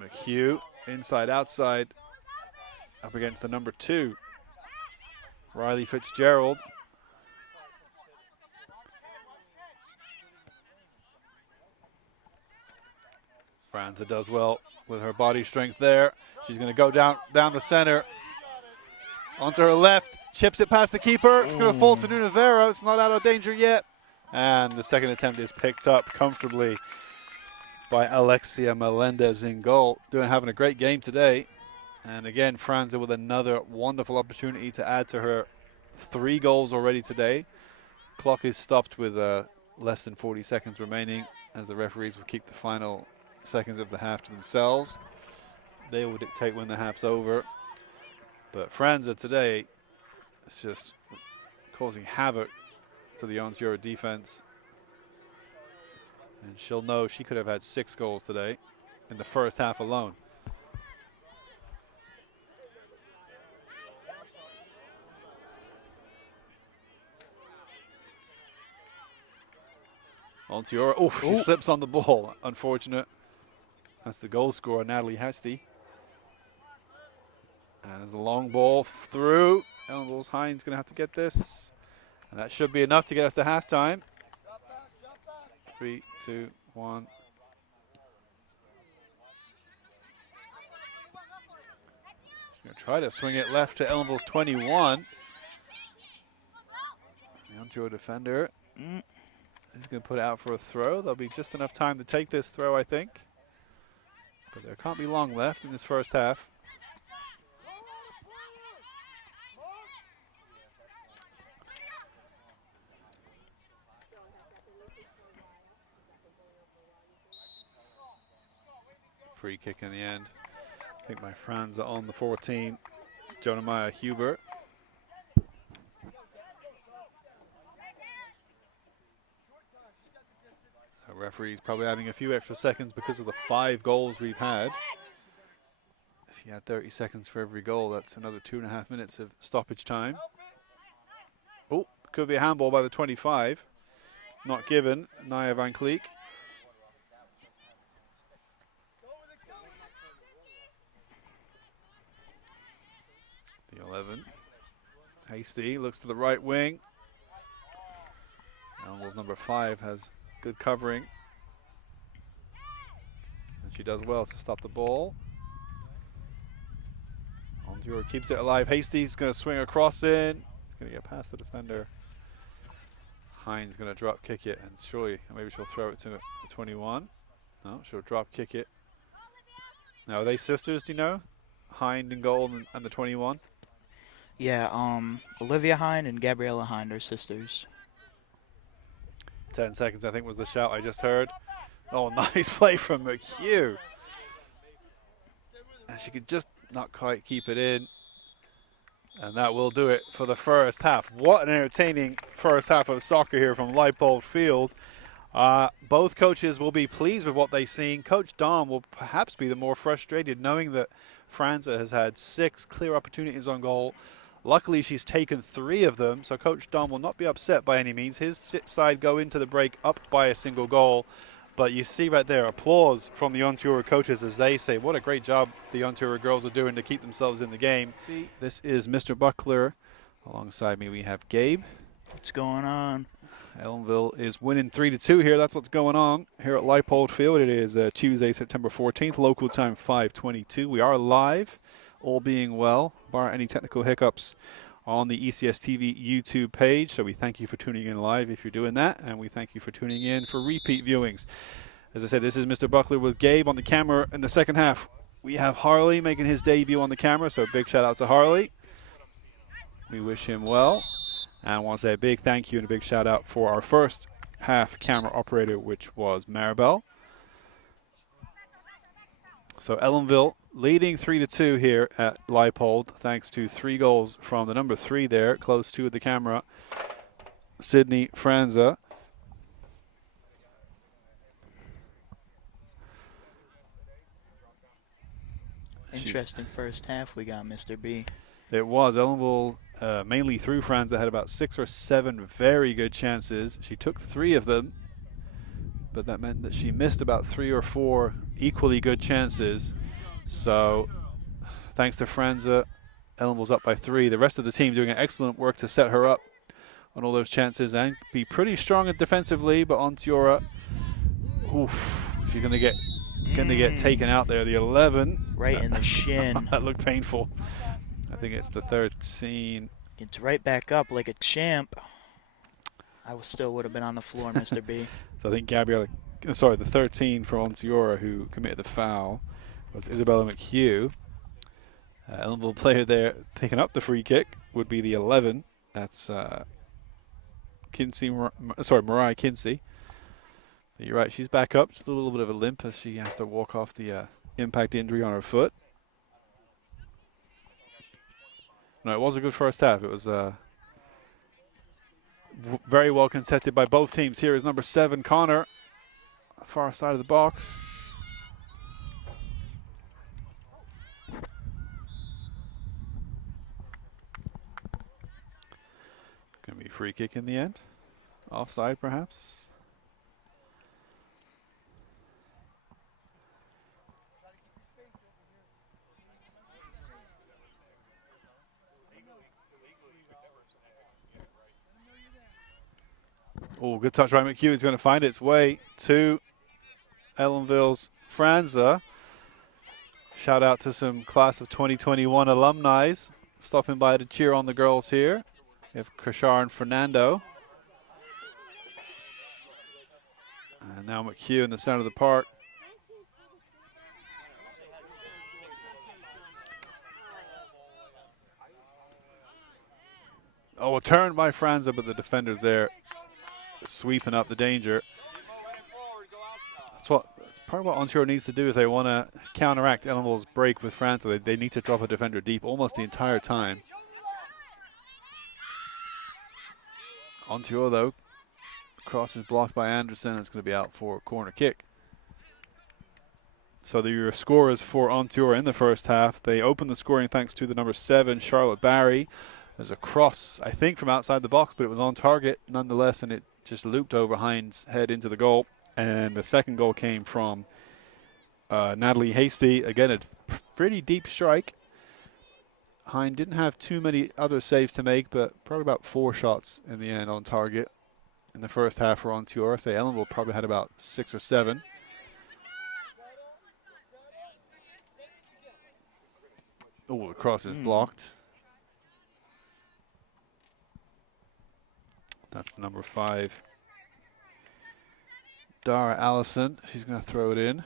McHugh, inside, outside, up against the number 2, Riley Fitzgerald. Franza does well with her body strength there. She's going to go down the center. Onto her left, chips it past the keeper. It's going to fall to Nunavero. It's not out of danger yet. And the second attempt is picked up comfortably by Alexia Melendez in goal. Having a great game today. And again, Franza with another wonderful opportunity to add to her 3 goals already today. Clock is stopped with less than 40 seconds remaining, as the referees will keep the final seconds of the half to themselves. They will dictate when the half's over. But Franza today is just causing havoc to the Onteora defense. And she'll know she could have had 6 goals today in the first half alone. Onteora, oh, she slips on the ball. Unfortunate. That's the goal scorer, Natalie Hesty. And there's a long ball through. Ellenville's Hines going to have to get this. And that should be enough to get us to halftime. 3, 2, 1. She's going to try to swing it left to Ellenville's 21. The Onteora defender is going to put it out for a throw. There'll be just enough time to take this throw, I think. But there can't be long left in this first half. Free kick in the end. I think my friends are on the 14. Jonamiah Hubert. The referee's probably adding a few extra seconds because of the 5 goals we've had. If you had 30 seconds for every goal, that's another 2.5 minutes of stoppage time. Oh, could be a handball by the 25. Not given. Naya Van Cleek. The 11. Hasty looks to the right wing. Ellenville's number 5 has good covering. And she does well to stop the ball. Onteora keeps it alive. Hasty's going to swing across in. It's going to get past the defender. Hines going to drop kick it, and surely maybe she'll throw it to the 21. No, she'll drop kick it. Now, are they sisters, do you know? Hind in goal and the 21? Yeah, Olivia Hind and Gabriella Hind are sisters. 10 seconds, I think, was the shout I just heard. Oh, nice play from McHugh. And she could just not quite keep it in. And that will do it for the first half. What an entertaining first half of soccer here from Leipold Field. Both coaches will be pleased with what they've seen. Coach Dom will perhaps be the more frustrated, knowing that Franza has had 6 clear opportunities on goal. Luckily, she's taken 3 of them, so Coach Dom will not be upset by any means. His side go into the break up by a single goal. But you see right there, applause from the Onteora coaches as they say, what a great job the Onteora girls are doing to keep themselves in the game. See, this is Mr. Buckler. Alongside me, we have Gabe. What's going on? Ellenville is winning 3-2 here. That's what's going on here at Leipold Field. It is Tuesday, September 14th, local time 5:22. We are live, all being well, bar any technical hiccups on the ECS TV YouTube page. So we thank you for tuning in live if you're doing that, and we thank you for tuning in for repeat viewings. As I said, this is Mr. Buckler with Gabe on the camera in the second half. We have Harley making his debut on the camera, so big shout out to Harley. We wish him well. And I want to say a big thank you and a big shout out for our first half camera operator, which was Maribel. So Ellenville leading 3-2 here at Leipold, thanks to 3 goals from the number 3 there, close to the camera, Sydney Franza. Interesting first half we got, Mr. B. It was. Ellenville, mainly through Franza, had about 6 or 7 very good chances. She took 3 of them, but that meant that she missed about 3 or 4 equally good chances. So, thanks to Franza, Ellenville's up by 3. The rest of the team doing excellent work to set her up on all those chances and be pretty strong defensively. But Onteora, oof, she's going to get taken out there. The 11, right in the shin. That looked painful. I think it's the 13. It's right back up like a champ. I still would have been on the floor, Mr. B. So I think the 13 for Onteora who committed the foul was Isabella McHugh. Ellenville player there picking up the free kick would be the 11. That's Mariah Kinsey. But you're right, she's back up. Just a little bit of a limp as she has to walk off the impact injury on her foot. No, it was a good first half. It was very well contested by both teams. Here is number 7, Connor, far side of the box. It's going to be a free kick in the end. Offside, perhaps. Oh, good touch by McHugh. It's going to find its way to Ellenville's Franza. Shout out to some class of 2021 alumni stopping by to cheer on the girls here. We have Krishar and Fernando. And now McHugh in the center of the park. Oh, a turn by Franza, but the defender's there sweeping up the danger. That's probably what Onteora needs to do if they want to counteract Ellenville's break with Franza. They need to drop a defender deep almost the entire time. Onteora, though, cross is blocked by Anderson. It's going to be out for a corner kick. So your score is for Onteora in the first half. They opened the scoring thanks to the number 7, Charlotte Barry. There's a cross, I think, from outside the box, but it was on target nonetheless, and it just looped over Hind's head into the goal. And the second goal came from Natalie Hasty. Again, a pretty deep strike. Hind didn't have too many other saves to make, but probably about 4 shots in the end on target in the first half for Onteora. Say Ellenville probably had about 6 or 7. Oh, the cross is blocked. That's the number 5, Dara Allison. She's going to throw it in.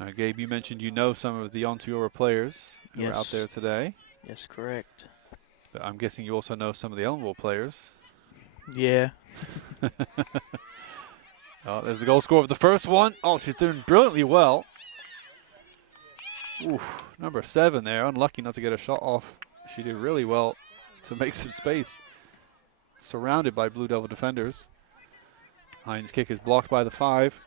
Now, Gabe, you mentioned you know some of the Onteora players who are out there today. Yes, correct. But I'm guessing you also know some of the Ellenville players. Yeah. Oh, there's the goal score of the first one. Oh, she's doing brilliantly well. Oof, number 7 there, unlucky not to get a shot off. She did really well to make some space. Surrounded by Blue Devil defenders. Hind's kick is blocked by the 5.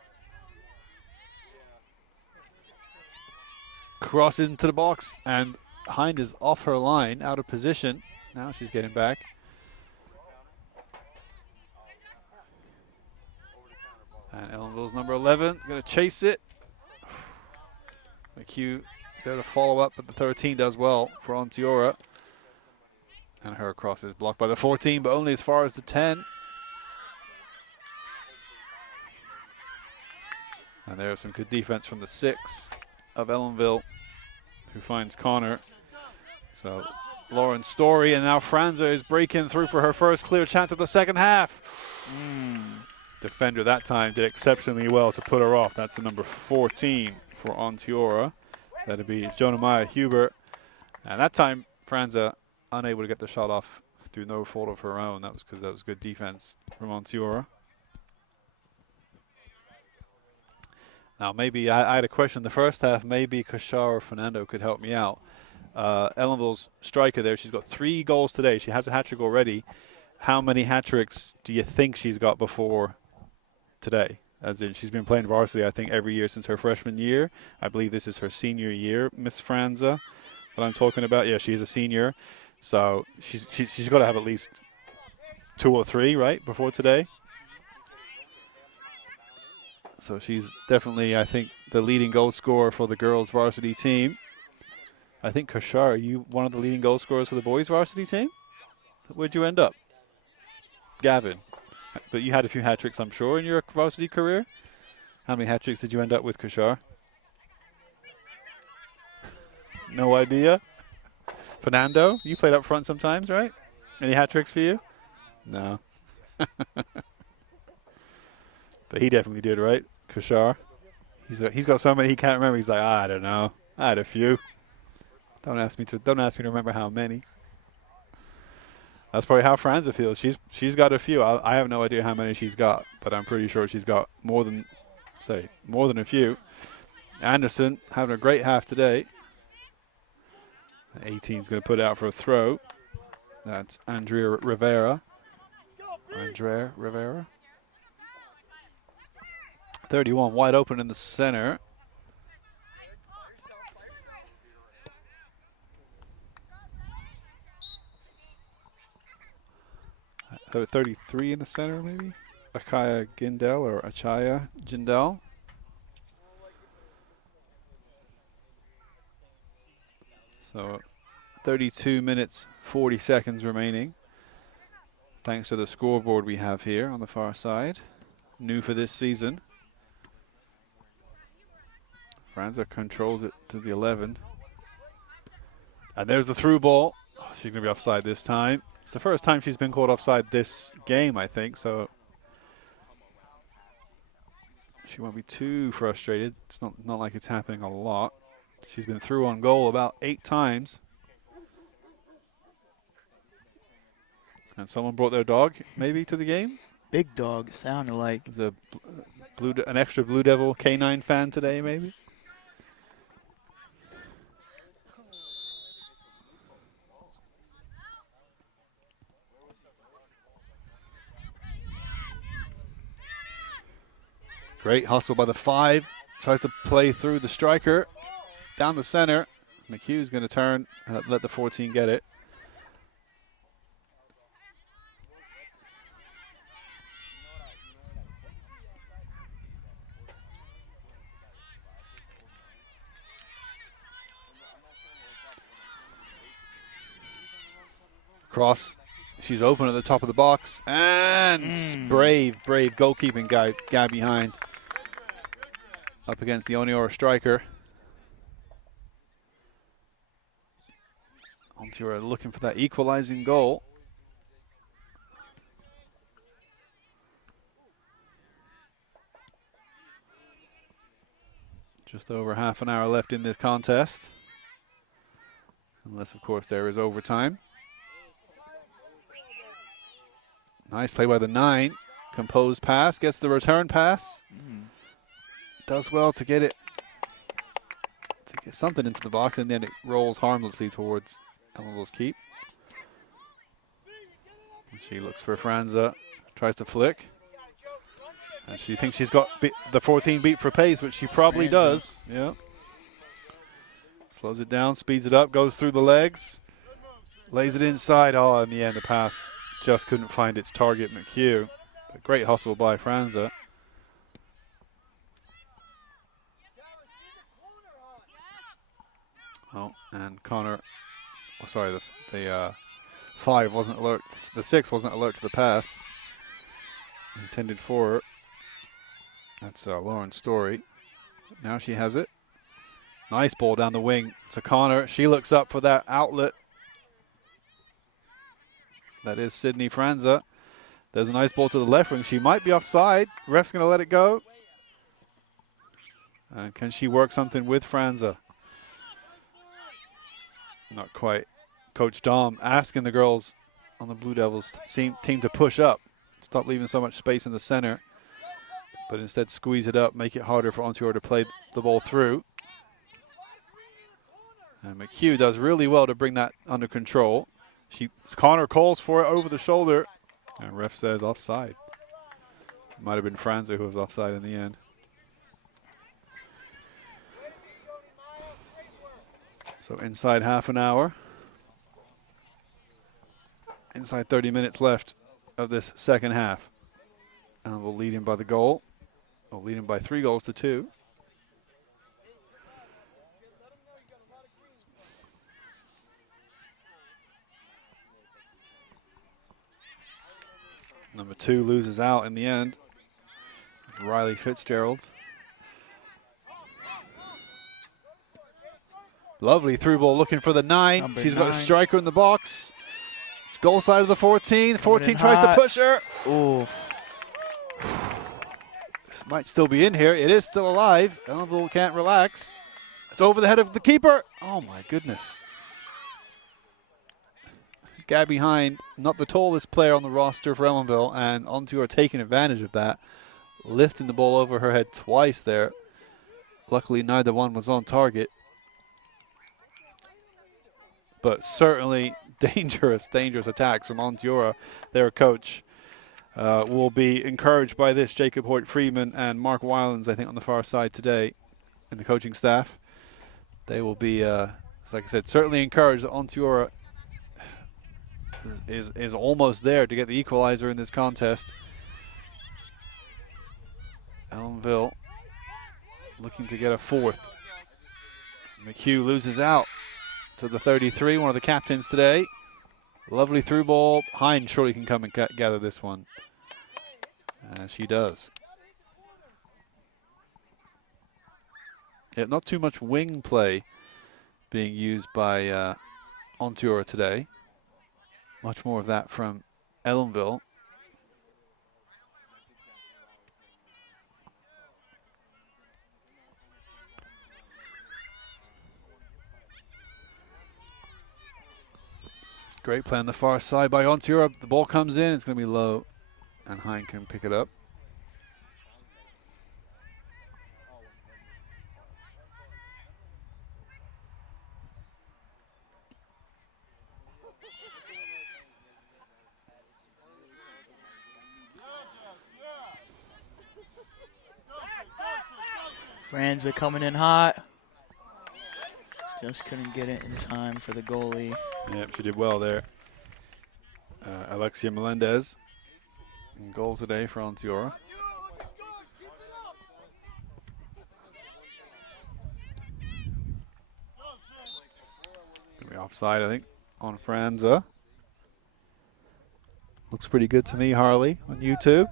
Cross into the box, and Hind is off her line, out of position. Now she's getting back. And Ellenville's number 11 going to chase it. McHugh there to follow up, but the 13 does well for Onteora. And her cross is blocked by the 14, but only as far as the 10. And there's some good defense from the 6 of Ellenville, who finds Connor. So Lauren Story, and now Franza is breaking through for her first clear chance of the second half. Defender that time did exceptionally well to put her off. That's the number 14 for Onteora. That'd be Jonah Huber. And that time, Franza unable to get the shot off through no fault of her own. That was because that was good defense from Onteora. Now, maybe I had a question in the first half. Maybe Kashar or Fernando could help me out. Ellenville's striker there, she's got 3 goals today. She has a hat-trick already. How many hat-tricks do you think she's got before today? As in, she's been playing varsity, I think, every year since her freshman year. I believe this is her senior year, Miss Franza, that I'm talking about. Yeah, she's a senior. So she's got to have at least 2 or 3, right, before today. So she's definitely, I think, the leading goal scorer for the girls' varsity team. I think, Kashar, are you one of the leading goal scorers for the boys' varsity team? Where'd you end up? Gavin. But you had a few hat-tricks, I'm sure, in your varsity career. How many hat-tricks did you end up with, Kashar? No idea? Fernando, you played up front sometimes, right? Any hat-tricks for you? No. But he definitely did, right? Kashar. He's got so many he can't remember. He's like, I don't know. I had a few. Don't ask me to remember how many. That's probably how Franza feels. She's got a few. I have no idea how many she's got, but I'm pretty sure she's got more than a few. Anderson having a great half today. 18's going to put it out for a throw. That's Andrea Rivera. 31 wide open in the center. So 33 in the center, maybe? Achaya Gindel. So 32 minutes, 40 seconds remaining. Thanks to the scoreboard we have here on the far side. New for this season. Franza controls it to the 11. And there's the through ball. Oh, she's going to be offside this time. It's the first time she's been called offside this game, I think, so she won't be too frustrated. It's not like it's happening a lot. She's been through on goal about 8 times. And someone brought their dog, maybe, to the game? Big dog, sounded like. There's an extra Blue Devil K9 fan today, maybe? Great hustle by the 5. Tries to play through the striker. Down the center. McHugh's going to turn and let the 14 get it. Cross. She's open at the top of the box. And brave goalkeeping guy behind. Up against the Onteora striker. Onteora looking for that equalizing goal. Just over half an hour left in this contest. Unless, of course, there is overtime. Nice play by the 9. Composed pass. Gets the return pass. Does well to get something into the box, and then it rolls harmlessly towards Ellenville's keep. She looks for Franza. Tries to flick. And she thinks she's got the 14 beat for pace, which she probably does. Yeah. Slows it down, speeds it up, goes through the legs. Lays it inside. Oh, in the end, the pass just couldn't find its target, McHugh. But great hustle by Franza. Oh, and Connor, the 5 wasn't alert. The 6 wasn't alert to the pass intended for her. That's Lauren's story. Now she has it. Nice ball down the wing to Connor. She looks up for that outlet. That is Sydney Franza. There's a nice ball to the left wing. She might be offside. Ref's going to let it go. And can she work something with Franza? Not quite. Coach Dom asking the girls on the Blue Devils team to push up. Stop leaving so much space in the center, but instead squeeze it up, make it harder for Onteora to play the ball through. And McHugh does really well to bring that under control. Connor calls for it over the shoulder, and ref says offside. Might have been Franza who was offside in the end. So inside half an hour. Inside 30 minutes left of this second half. And we'll lead him by the goal. We'll lead him by 3-2. Number 2 loses out in the end. It's Riley Fitzgerald. Lovely through ball looking for the 9. Number She's got a 9. striker in the box. It's goal side of the 14. 14 tries to push her. Ooh. This might still be in here. It is still alive. Ellenville can't relax. It's over the head of the keeper. Oh my goodness. Gabby Hind, not the tallest player on the roster for Ellenville, and Onteora taking advantage of that, lifting the ball over her head twice there. Luckily, neither one was on target. But certainly dangerous attacks from Onteora. Their coach will be encouraged by this. Jacob Hoyt-Freeman and Mark Weilands, I think, on the far side today in the coaching staff. They will be, like I said, certainly encouraged that Onteora is almost there to get the equalizer in this contest. Ellenville looking to get a 4th. McHugh loses out to the 33, one of the captains today. Lovely through ball. Hind surely can come and gather this one. And she does. Yeah, not too much wing play being used by Onteora today. Much more of that from Ellenville. Great play on the far side by Onteora. The ball comes in, it's going to be low, and Hind can pick it up. Franza coming in hot. Just couldn't get it in time for the goalie. Yep, she did well there. Alexia Melendez in goal today for Onteora. Gonna be offside, I think, on Franza. Looks pretty good to me, Harley, on YouTube.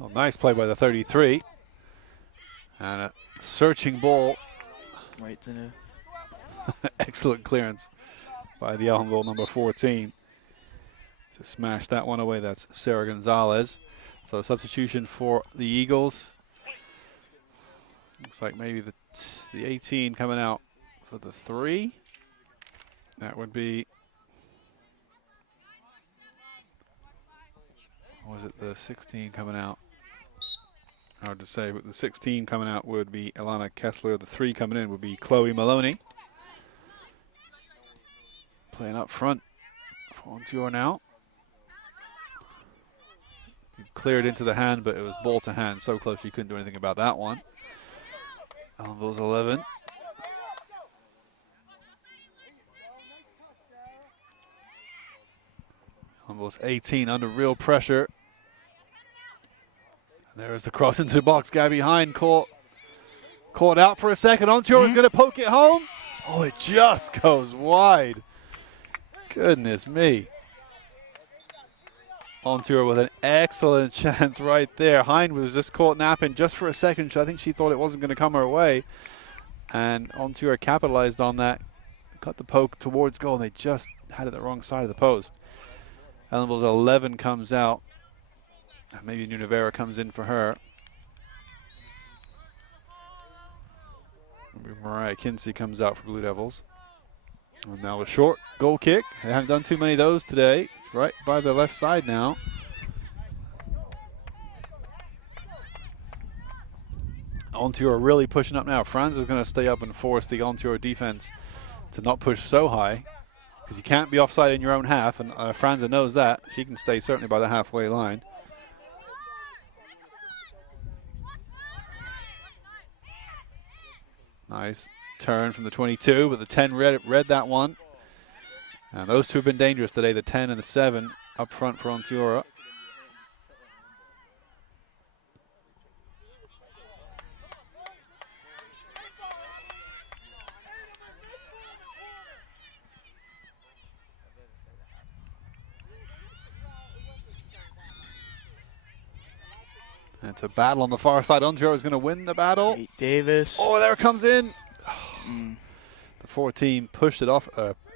Well, nice play by the 33. And a searching ball. Right to the Excellent clearance by the Ellenville number 14 to smash that one away. That's Sarah Gonzalez. So substitution for the Eagles. Looks like maybe the 18 coming out for the 3. That would be, or was it the 16 coming out? Hard to say, but the 16 coming out would be Ilana Kessler. The 3 coming in would be Chloe Maloney. Playing up front for Onteora now. Cleared into the hand, but it was ball to hand. So close you couldn't do anything about that one. Ellenville's 11. Ellenville's 18 under real pressure. There's the cross into the box. Gabby Hind caught out for a second. Onteora's going to poke it home. Oh, it just goes wide. Goodness me. Onteora with an excellent chance right there. Hind was just caught napping just for a second. I think she thought it wasn't going to come her way. And Onteora capitalized on that. Cut the poke towards goal, and they just had it the wrong side of the post. Ellenville's 11 comes out. Maybe Nunavera comes in for her. Mariah Kinsey comes out for Blue Devils. And now a short goal kick. They haven't done too many of those today. It's right by the left side now. Onteora really pushing up now. Franz is going to stay up and force the Onteora defense to not push so high, because you can't be offside in your own half, and Franza knows that. She can stay certainly by the halfway line. Nice turn from the 22, but the 10 read that one. And those two have been dangerous today, the 10 and the 7 up front for Onteora. It's a battle on the far side. Onteora is going to win the battle. Kate Davis. Oh, there it comes in. The 14 pushed it off,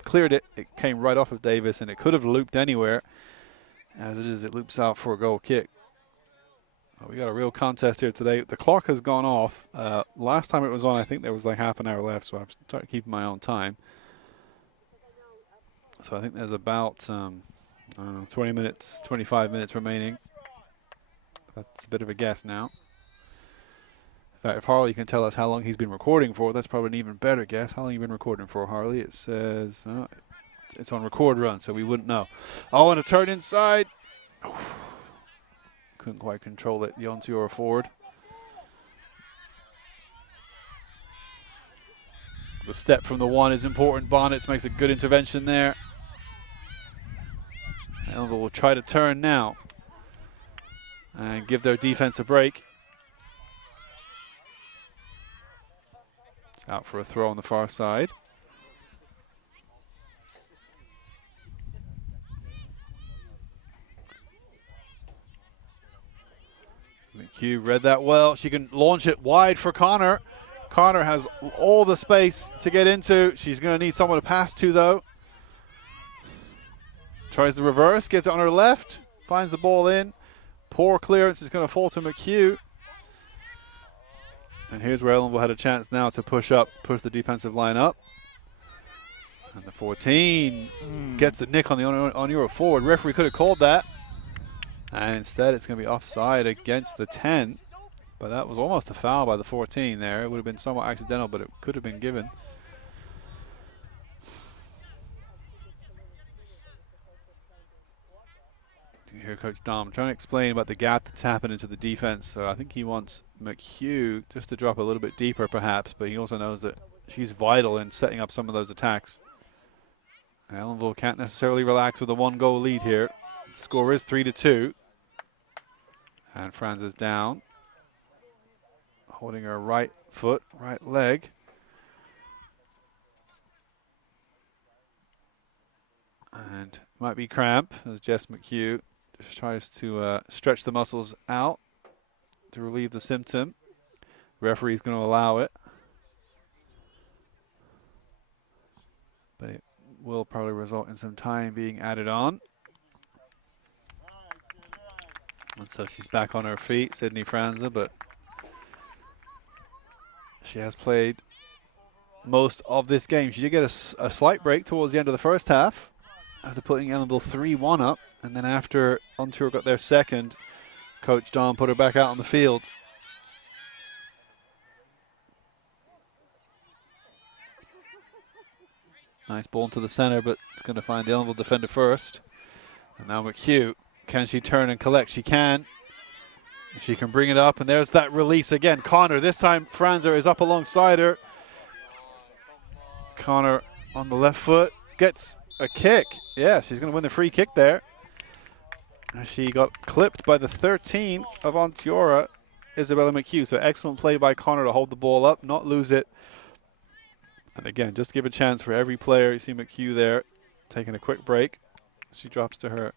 cleared it. It came right off of Davis, and it could have looped anywhere. As it is, it loops out for a goal kick. Well, we got a real contest here today. The clock has gone off. Last time it was on, I think there was like half an hour left, so I've started keeping my own time. So I think there's about, I don't know, 20 minutes, 25 minutes remaining. That's a bit of a guess now. In fact, if Harley can tell us how long he's been recording for, that's probably an even better guess. How long have you been recording for, Harley? It says it's on record run, so we wouldn't know. Oh, and a turn inside. Couldn't quite control it, the Onteora forward. The step from the 1 is important. Bonnets makes a good intervention there. Ellenville will try to turn now and give their defense a break. It's out for a throw on the far side. McHugh read that well. She can launch it wide for Connor. Connor has all the space to get into. She's going to need someone to pass to, though. Tries the reverse, gets it on her left, finds the ball in. Poor clearance is going to fall to McHugh. And here's where Ellenville had a chance now to push the defensive line up. And the 14 gets a nick on the Onteora forward. Referee could have called that. And instead it's going to be offside against the 10. But that was almost a foul by the 14 there. It would have been somewhat accidental, but it could have been given. Here, Coach Dom trying to explain about the gap that's happened into the defense. So I think he wants McHugh just to drop a little bit deeper, perhaps, but he also knows that she's vital in setting up some of those attacks. Ellenville can't necessarily relax with a 1-goal lead here. The score is 3-2. And Franz is down, holding her right foot, right leg. And might be cramp as Jess McHugh just tries to stretch the muscles out to relieve the symptom. The referee's going to allow it. But it will probably result in some time being added on. And so she's back on her feet, Sydney Franza, but she has played most of this game. She did get a slight break towards the end of the first half after putting Ellenville 3-1 up. And then after Onteora got their second, Coach Don put her back out on the field. Nice ball into the center, but it's going to find the Ellenville defender first. And now McHugh. Can she turn and collect? She can. She can bring it up, and there's that release again. Connor, this time Franza is up alongside her. Connor on the left foot gets a kick. Yeah, she's going to win the free kick there. She got clipped by the 13 of Onteora, Isabella McHugh. So excellent play by Connor to hold the ball up, not lose it. And again, just give a chance for every player. You see McHugh there taking a quick break. She drops to her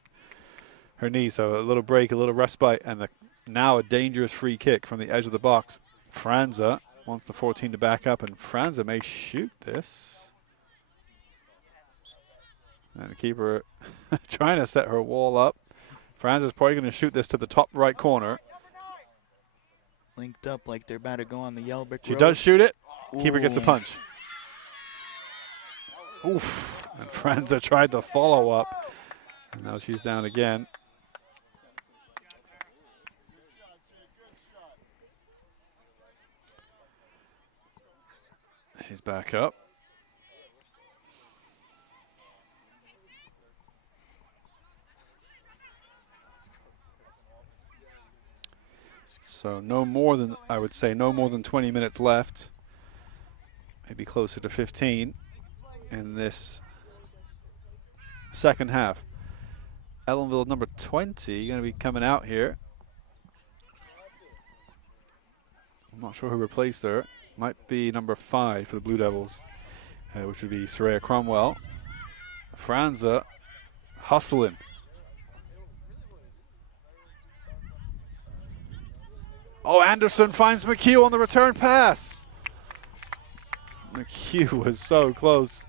her knee. So a little break, a little respite, and now a dangerous free kick from the edge of the box. Franza wants the 14 to back up, and Franza may shoot this. And the keeper trying to set her wall up. Franza's probably going to shoot this to the top right corner. Linked up like they're about to go on the yellow brick road. She does shoot it. Ooh. Keeper gets a punch. Oof. And Franza tried to follow up. And now she's down again. She's back up. So no more than, I would say, no more than 20 minutes left. Maybe closer to 15 in this second half. Ellenville number 20 going to be coming out here. I'm not sure who replaced her. Might be number 5 for the Blue Devils, which would be Soraya Cromwell. Franza hustling. Oh, Anderson finds McHugh on the return pass. McHugh was so close.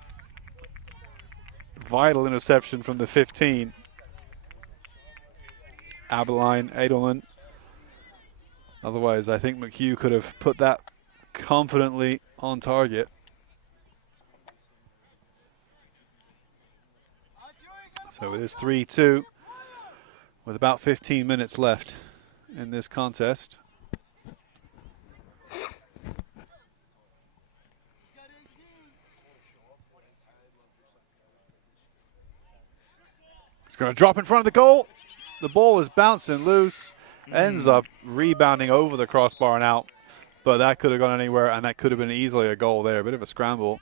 Vital interception from the 15. Abeline, Edelman. Otherwise, I think McHugh could have put that confidently on target. So it is 3-2 with about 15 minutes left in this contest. It's going to drop in front of the goal. The ball is bouncing loose, ends up rebounding over the crossbar and out. But that could have gone anywhere, and that could have been easily a goal there. A bit of a scramble.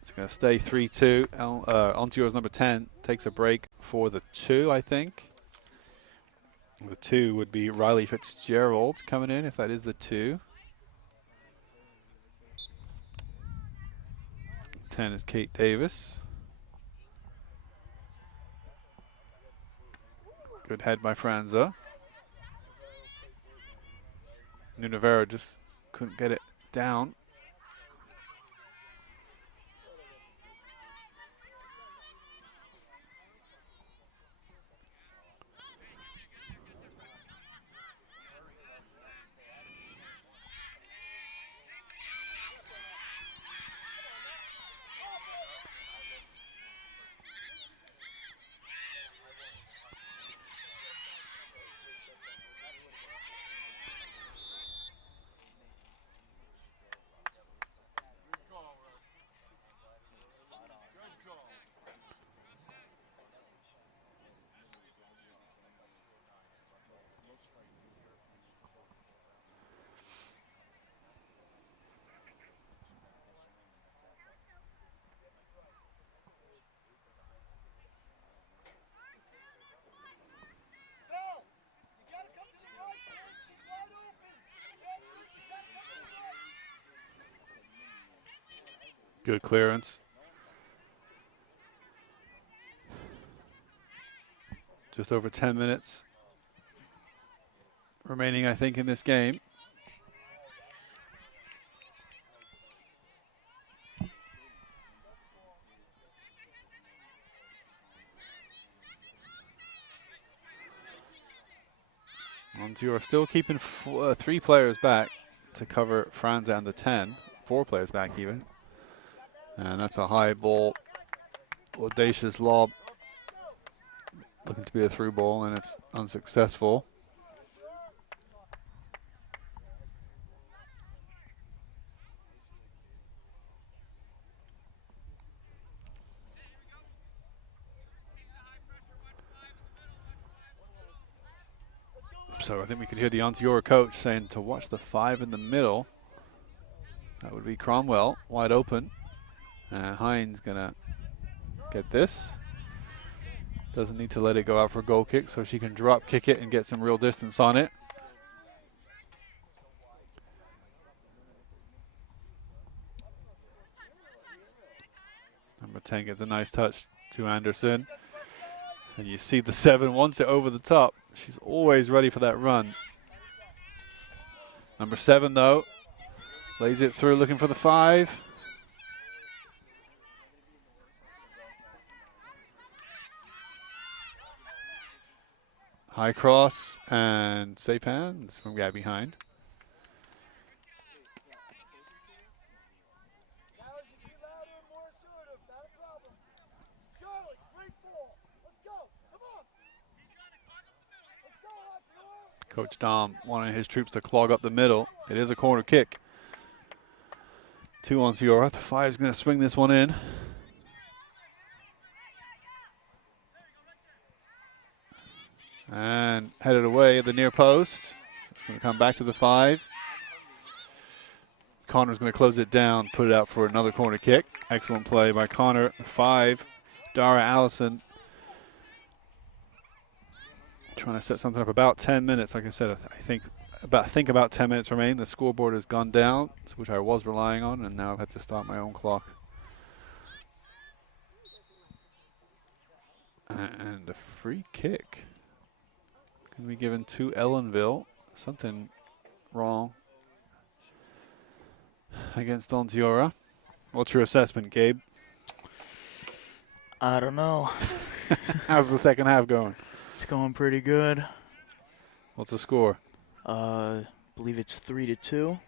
It's going to stay 3-2. Onteora's number 10 takes a break for the 2, I think. The 2 would be Riley Fitzgerald coming in, if that is the 2. 10 is Kate Davis. Good head by Franza. Nunavera just couldn't get it down. Good clearance. Just over 10 minutes remaining, I think, in this game. Onteora still keeping 3 players back to cover Franza and the 10. 4 players back even. And that's a high ball, audacious lob. Looking to be a through ball, and it's unsuccessful. So I think we could hear the Onteora coach saying to watch the 5 in the middle. That would be Cromwell, wide open. And Hines gonna get this. Doesn't need to let it go out for a goal kick, so she can drop kick it and get some real distance on it. Number 10 gets a nice touch to Anderson. And you see the 7 wants it over the top. She's always ready for that run. Number 7, though, lays it through looking for the 5. High cross and safe hands from guy behind. Now as you get louder and more assertive, not a problem. Charlie, great ball. Let's go. Come on. Let's go, Onteora. Coach Dom wanting his troops to clog up the middle. It is a corner kick. 2 Onteora. The 5 is going to swing this one in. And headed away at the near post. So it's going to come back to the 5. Connor's going to close it down, put it out for another corner kick. Excellent play by Connor. The 5, Dara Allison. Trying to set something up. About 10 minutes, like I said, I think about 10 minutes remain. The scoreboard has gone down, which I was relying on, and now I've had to start my own clock. And a free kick. Can be given to Ellenville. Something wrong against Onteora. What's your assessment, Gabe? I don't know. How's the second half going? It's going pretty good. What's the score? Believe it's 3-2. The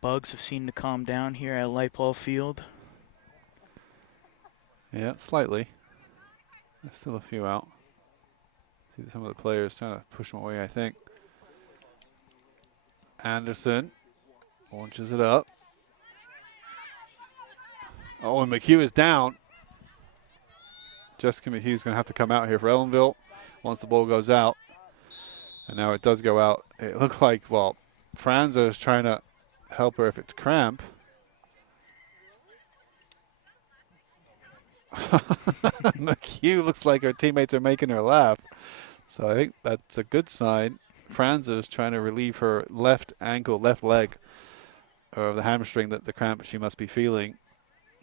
bugs have seemed to calm down here at Leipold Field. Yeah, slightly. There's still a few out. See some of the players trying to push them away, I think. Anderson launches it up. Oh, and McHugh is down. Jessica McHugh's going to have to come out here for Ellenville once the ball goes out. And now it does go out. It looked like, well, Franza is trying to help her if it's cramp. McHugh looks like her teammates are making her laugh. So I think that's a good sign. Franza is trying to relieve her left ankle, left leg of the hamstring, that the cramp she must be feeling.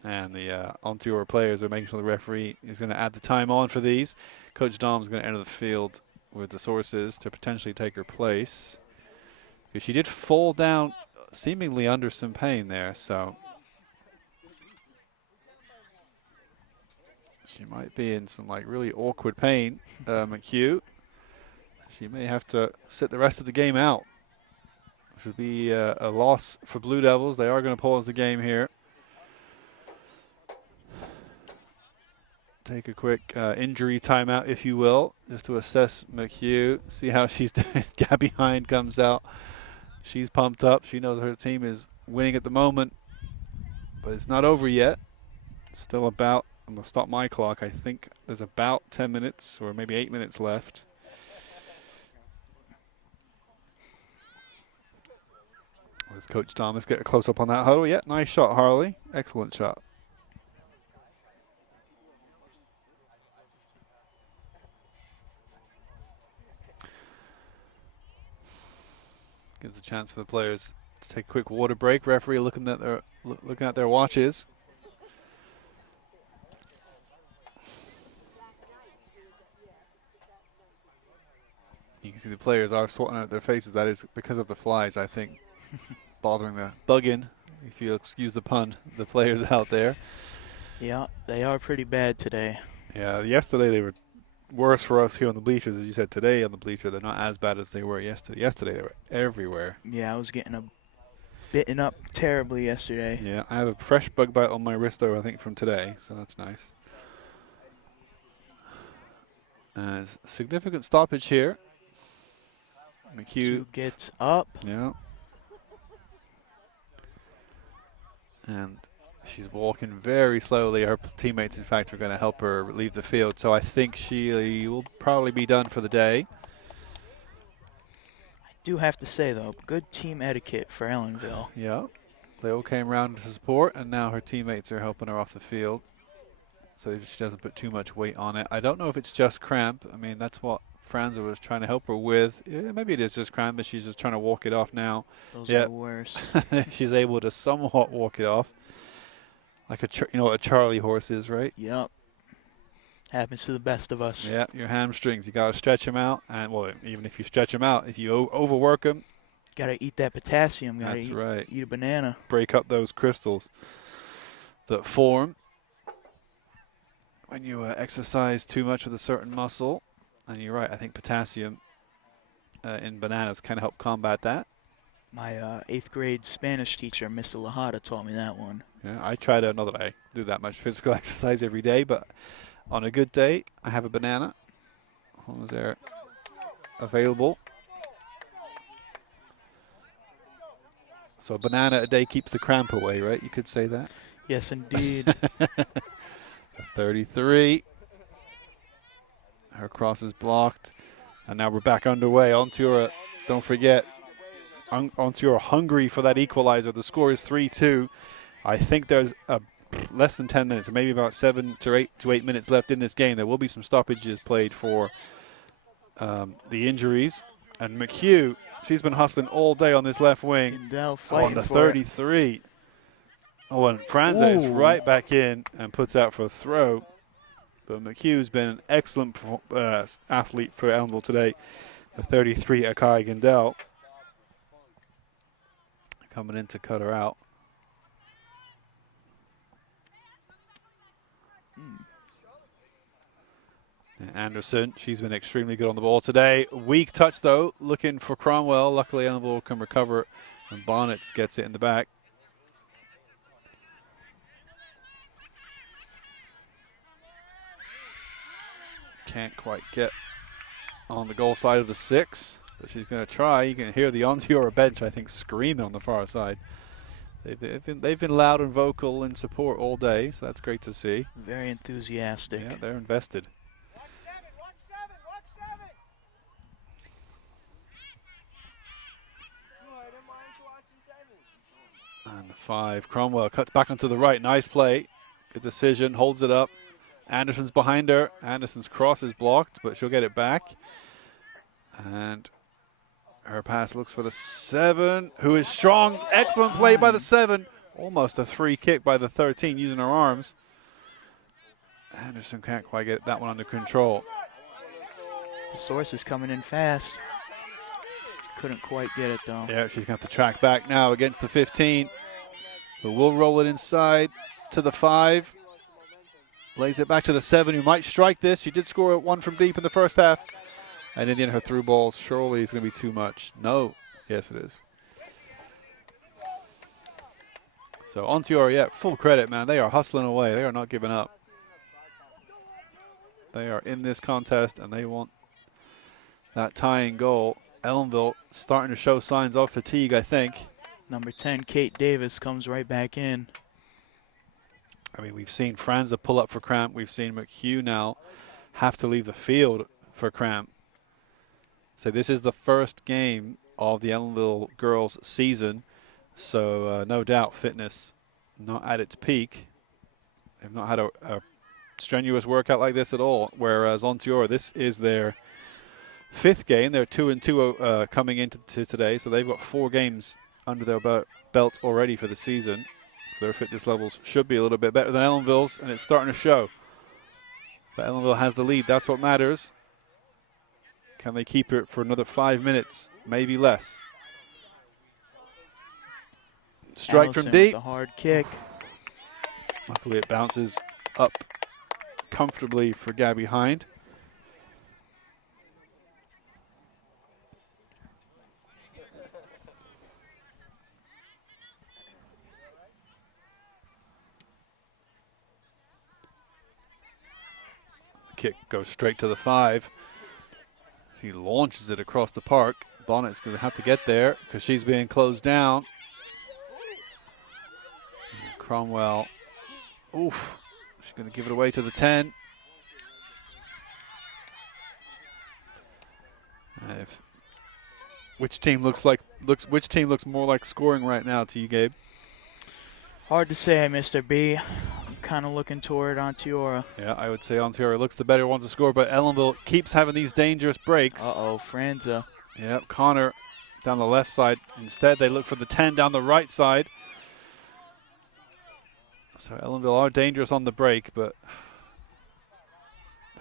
And the Onteora players are making sure the referee is going to add the time on for these. Coach Dom's going to enter the field with the sources to potentially take her place. Because she did fall down seemingly under some pain there, so she might be in some like really awkward pain, McHugh. She may have to sit the rest of the game out, which would be a loss for Blue Devils. They are going to pause the game here. Take a quick injury timeout, if you will, just to assess McHugh, see how she's doing. Gabby Hind comes out. She's pumped up. She knows her team is winning at the moment, but it's not over yet. Still about, I'm going to stop my clock. I think there's about 10 minutes or maybe 8 minutes left. Let's Coach Thomas get a close-up on that huddle. Yeah, nice shot, Harley. Excellent shot. Gives a chance for the players to take a quick water break. Referee looking at their watches. You can see the players are sorting out their faces. That is because of the flies, I think, bothering the bugging, if you'll excuse the pun, the players out there. Yeah, they are pretty bad today. Yeah, yesterday they were worse for us here on the bleachers. As you said, today on the bleacher, they're not as bad as they were yesterday. Yesterday, they were everywhere. Yeah, I was getting bitten up terribly yesterday. Yeah, I have a fresh bug bite on my wrist, though, I think, from today, so that's nice. Significant stoppage here. McHugh gets up. Yeah. And she's walking very slowly. Her teammates, in fact, are going to help her leave the field. So I think she will probably be done for the day. I do have to say, though, good team etiquette for Ellenville. Yeah. They all came around to support, and now her teammates are helping her off the field so she doesn't put too much weight on it. I don't know if it's just cramp. I mean, that's what Franza was trying to help her with. Yeah, maybe it is just cramp, but she's just trying to walk it off now. Those are the worst. She's able to somewhat walk it off. Like you know what a Charlie horse is, right? Yep. Happens to the best of us. Yeah, your hamstrings. You got to stretch them out. And, well, even if you stretch them out, if you overwork them. Got to eat that potassium. Got That's to right. eat a banana. Break up those crystals that form when you exercise too much with a certain muscle. And you're right, I think potassium in bananas can help combat that. My 8th grade Spanish teacher, Mr. Lahada, taught me that one. Yeah, I try to, not that I do that much physical exercise every day, but on a good day, I have a banana. As long as they're available. So a banana a day keeps the cramp away, right? You could say that. Yes, indeed. 33. Her cross is blocked. And now we're back underway. Onteora, don't forget, Onteora hungry for that equalizer. The score is 3-2. I think there's less than 10 minutes, maybe about 7 to 8 minutes left in this game. There will be some stoppages played for the injuries. And McHugh, she's been hustling all day on this left wing. On the 33. Oh, and Franza is right back in and puts out for a throw. But McHugh's been an excellent athlete for Ellenville today. The 33, Akai Gandel, coming in to cut her out. And Anderson, she's been extremely good on the ball today. Weak touch, though, looking for Cromwell. Luckily, Ellenville can recover, and Bonnets gets it in the back. Can't quite get on the goal side of the 6, but she's going to try. You can hear the Onteora bench, I think, screaming on the far side. They've been loud and vocal in support all day, so that's great to see. Very enthusiastic. Yeah, they're invested. Watch 7, watch 7. No, I didn't mind you watching 7. And the 5, Cromwell cuts back onto the right. Nice play. Good decision, holds it up. Anderson's behind her. Anderson's cross is blocked, but she'll get it back. And her pass looks for the 7, who is strong. Excellent play by the 7. Almost a free kick by the 13 using her arms. Anderson can't quite get that one under control. The source is coming in fast. Couldn't quite get it, though. Yeah, she's going to have to track back now against the 15. But we'll roll it inside to the 5. Lays it back to the 7, who might strike this. She did score one from deep in the first half. And in the end, her through ball surely is going to be too much. No. Yes, it is. So Onteora, yeah, full credit, man. They are hustling away. They are not giving up. They are in this contest, and they want that tying goal. Ellenville starting to show signs of fatigue, I think. Number 10, Kate Davis, comes right back in. I mean, we've seen Franza pull up for cramp. We've seen McHugh now have to leave the field for cramp. So this is the first game of the Ellenville girls season. So no doubt fitness not at its peak. They've not had a strenuous workout like this at all. Whereas Onteora, this is their 5th game. They're 2-2 coming into today. So they've got 4 games under their belt already for the season. So their fitness levels should be a little bit better than Ellenville's, and it's starting to show. But Ellenville has the lead. That's what matters. Can they keep it for another 5 minutes, maybe less? Strike Allison from deep. with a hard kick. Luckily, it bounces up comfortably for Gabby Hind. Kick goes straight to the 5. She launches it across the park. Bonnet's going to have to get there because she's being closed down. Cromwell, oof, she's going to give it away to the 10. Which team looks more like scoring right now to you, Gabe? Hard to say, Mr. B. I'm kind of looking toward Onteora. Yeah, I would say Onteora looks the better one to score, but Ellenville keeps having these dangerous breaks. Uh-oh, Franza. Yep, Connor down the left side. Instead, they look for the 10 down the right side. So Ellenville are dangerous on the break, but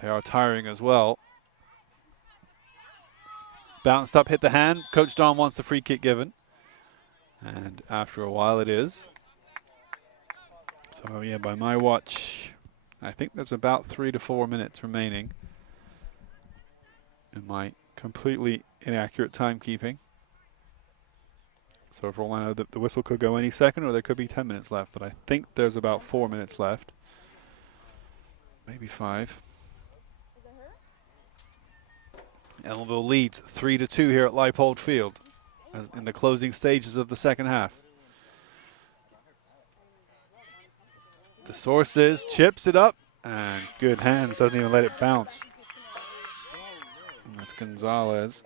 they are tiring as well. Bounced up, hit the hand. Coach Don wants the free kick given. And after a while it is. So yeah, by my watch, I think there's about 3 to 4 minutes remaining in my completely inaccurate timekeeping. So for all I know, the whistle could go any second, or there could be 10 minutes left. But I think there's about 4 minutes left. Maybe 5. Ellenville leads 3-2 here at Leipold Field as in the closing stages of the second half. The Sources chips it up, and good hands, doesn't even let it bounce. And that's Gonzalez.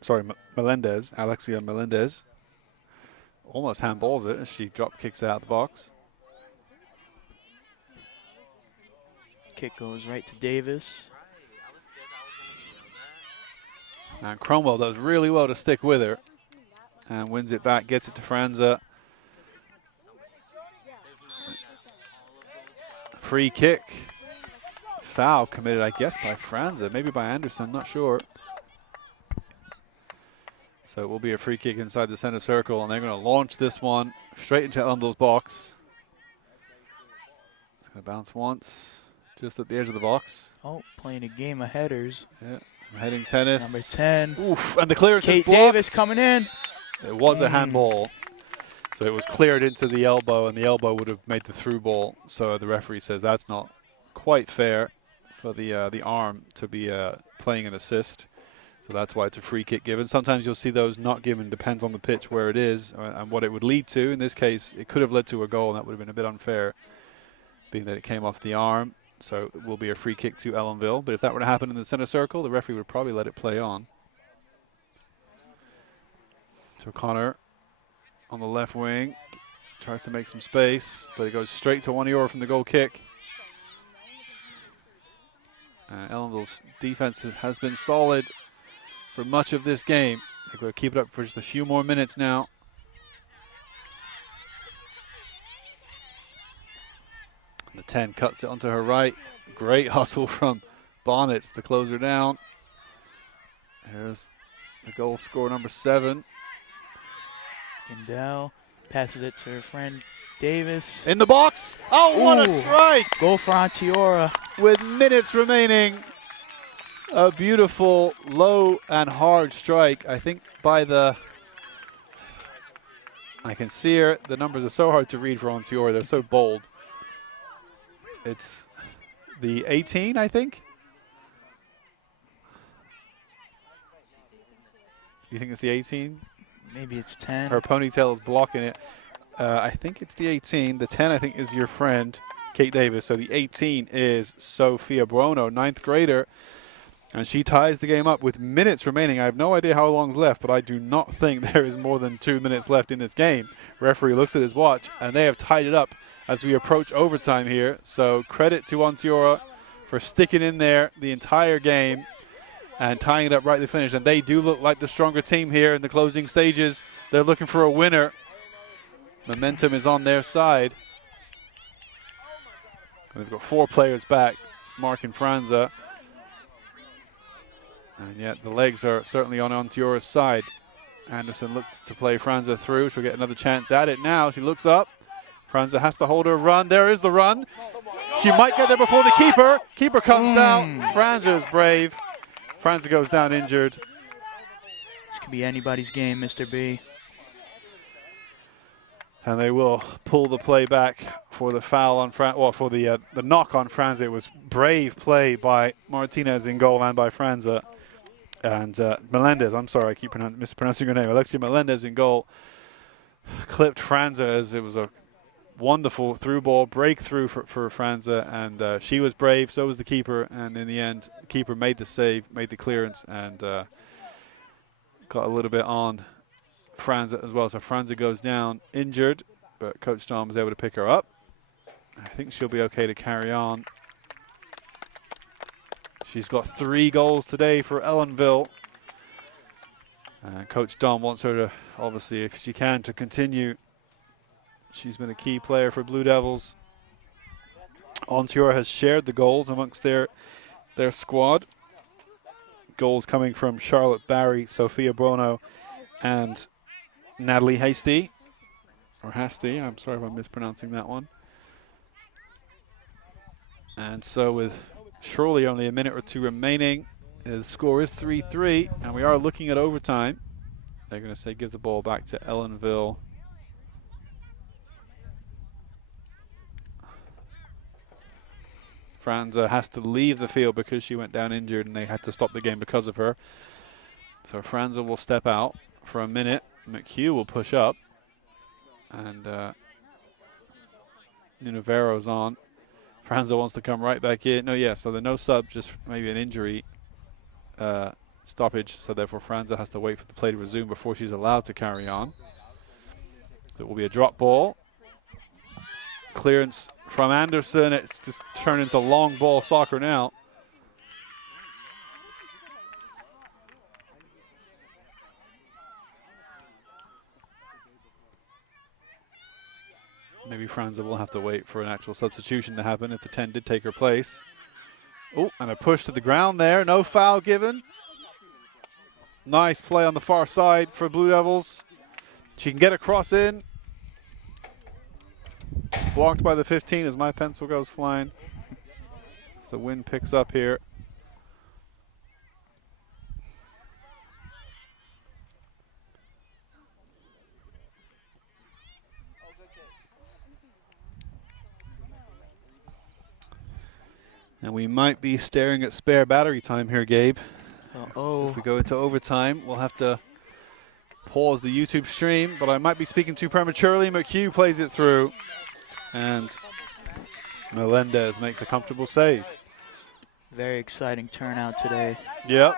Sorry, Melendez, Alexia Melendez. Almost handballs it as she drop kicks it out the box. Kick goes right to Davis. And Cromwell does really well to stick with her and wins it back, gets it to Franza. Free kick. Foul committed, I guess, by Franza, maybe by Anderson, not sure. So it will be a free kick inside the center circle, and they're going to launch this one straight into Ellenville's box. It's going to bounce once, just at the edge of the box. Oh, playing a game of headers. Yeah, some heading tennis. Number 10. Oof, and the clearance is Kate blocked. Davis coming in. It was a handball. So it was cleared into the elbow, and the elbow would have made the through ball. So the referee says that's not quite fair for the arm to be playing an assist. So that's why it's a free kick given. Sometimes you'll see those not given, depends on the pitch where it is and what it would lead to. In this case, it could have led to a goal, and that would have been a bit unfair, being that it came off the arm. So it will be a free kick to Ellenville. But if that were to happen in the center circle, the referee would probably let it play on. So Connor on the left wing tries to make some space, but it goes straight to Onteora from the goal kick. Ellenville's defense has been solid for much of this game. They're going to keep it up for just a few more minutes now. And the 10 cuts it onto her right. Great hustle from Bonnets to close her down. Here's the goal scorer, number 7. Gendell passes it to her friend Davis. In the box. Oh, what a Ooh. strike! Goal for Onteora. With minutes remaining. A beautiful, low and hard strike. I think by the... I can see her. The numbers are so hard to read for Onteora. They're so bold. It's the 18, I think. You think it's the 18? Maybe it's 10. Her ponytail is blocking it. I think it's the 18. The 10, I think, is your friend, Kate Davis. So the 18 is Sophia Buono, 9th grader. And she ties the game up with minutes remaining. I have no idea how long's left, but I do not think there is more than 2 minutes left in this game. Referee looks at his watch, and they have tied it up as we approach overtime here. So credit to Onteora for sticking in there the entire game and tying it up right to the finish. And they do look like the stronger team here in the closing stages. They're looking for a winner. Momentum is on their side. And they've got 4 players back, Mark and Franza. And yet the legs are certainly on Onteora's side. Anderson looks to play Franza through. She'll get another chance at it now. She looks up. Franza has to hold her run. There is the run. She might get there before the keeper. Keeper comes out. Franza is brave. Franza goes down injured. This could be anybody's game, Mr. B. And they will pull the play back for the foul on for the knock on Franza. It was brave play by Martinez in goal and by Franza. And Melendez, I'm sorry, I keep mispronouncing your name. Alexia Melendez in goal clipped Franza as it was a wonderful through ball breakthrough for Franza. And she was brave, so was the keeper. And in the end, the keeper made the save, made the clearance, and got a little bit on Franza as well. So Franza goes down injured, but Coach Tom was able to pick her up. I think she'll be okay to carry on. She's got 3 goals today for Ellenville. And Coach Dom wants her to, obviously, if she can, to continue She's been a key player for Blue Devils. Onteora has shared the goals amongst their squad. Goals coming from Charlotte Barry, Sophia Bono, and Natalie Hasty. Or Hasty, I'm sorry if I'm mispronouncing that one. And so with surely only a minute or two remaining, the score is 3-3, and we are looking at overtime. They're going to say give the ball back to Ellenville. Franza has to leave the field because she went down injured, and they had to stop the game because of her. So Franza will step out for a minute. McHugh will push up, and Nunavero's on. Franza wants to come right back in. No, yeah, so the no sub, just maybe an injury stoppage. So therefore Franza has to wait for the play to resume before she's allowed to carry on. So it will be a drop ball. Clearance from Anderson. It's just turned into long ball soccer now. Maybe Franza will have to wait for an actual substitution to happen if the 10 did take her place. Oh, and a push to the ground there. No foul given. Nice play on the far side for Blue Devils. She can get a cross in. It's blocked by the 15 as my pencil goes flying. As the wind picks up here. And we might be staring at spare battery time here, Gabe. Uh-oh. If we go into overtime, we'll have to pause the YouTube stream, but I might be speaking too prematurely. McHugh plays it through, and Melendez makes a comfortable save. Very exciting turnout today. Yeah,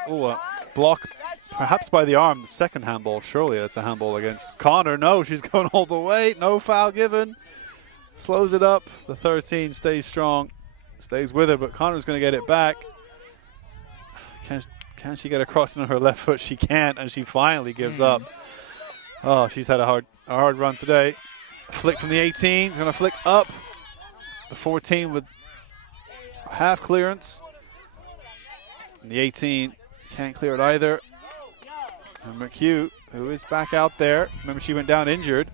block perhaps by the arm. The second handball, surely that's a handball against Connor. No, she's going all the way. No foul given. Slows it up. The 13 stays strong. Stays with her, but Connor's going to get it back. Can she get across on her left foot? She can't, and she finally gives up. Oh, she's had a hard run today. Flick from the 18, going to flick up. The 14 with half clearance. And the 18 can't clear it either. And McHugh, who is back out there. Remember, she went down injured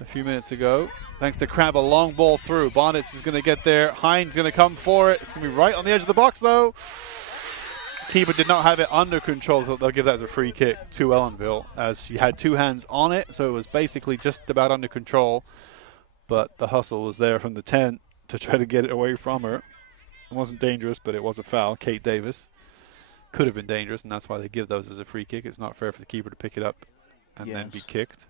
a few minutes ago. Thanks to Crab, a long ball through. Bonnets is going to get there. Hines going to come for it. It's going to be right on the edge of the box, though. Keeper did not have it under control, so they'll give that as a free kick to Ellenville, as she had two hands on it, so it was basically just about under control. But the hustle was there from the 10 to try to get it away from her. It wasn't dangerous, but it was a foul. Kate Davis could have been dangerous, and that's why they give those as a free kick. It's not fair for the keeper to pick it up and then be kicked.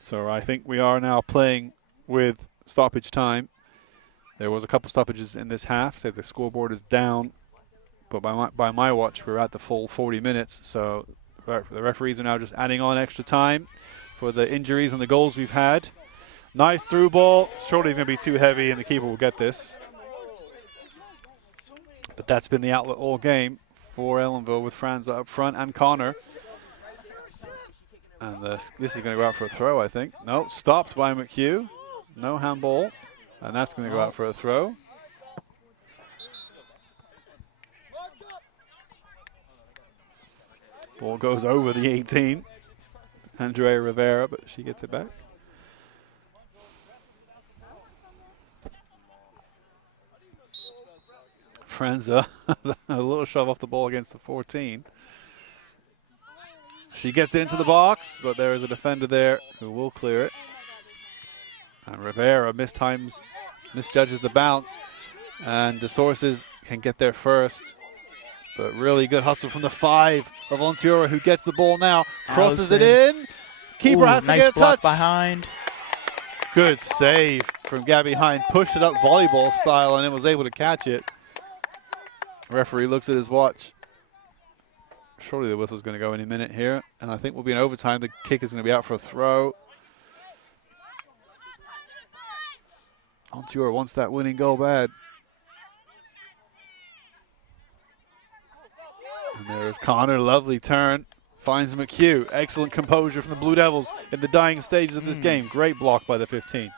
So I think we are now playing with stoppage time. There was a couple stoppages in this half, so the scoreboard is down. But by my watch, we're at the full 40 minutes. So the referees are now just adding on extra time for the injuries and the goals we've had. Nice through ball. Surely it's going to be too heavy, and the keeper will get this. But that's been the outlet all game for Ellenville, with Franza up front and Connor. And this is going to go out for a throw, I think. No, stopped by McHugh. No handball. And that's going to go out for a throw. Ball goes over the 18. Andrea Rivera, but she gets it back. Franza, a little shove off the ball against the 14. She gets it into the box, but there is a defender there who will clear it. And Rivera misjudges the bounce, and DeSources can get there first. But really good hustle from the 5 of Onteora, who gets the ball now, crosses it in. Keeper has to nice get a block touch. Behind. Good save from Gabby Hind. Pushed it up volleyball style, and it was able to catch it. Referee looks at his watch. Surely the whistle's going to go any minute here. And I think we'll be in overtime. The kick is going to be out for a throw. Onteora wants that winning goal bad. And there's Connor. Lovely turn. Finds McHugh. Excellent composure from the Blue Devils in the dying stages of this game. Great block by the 15.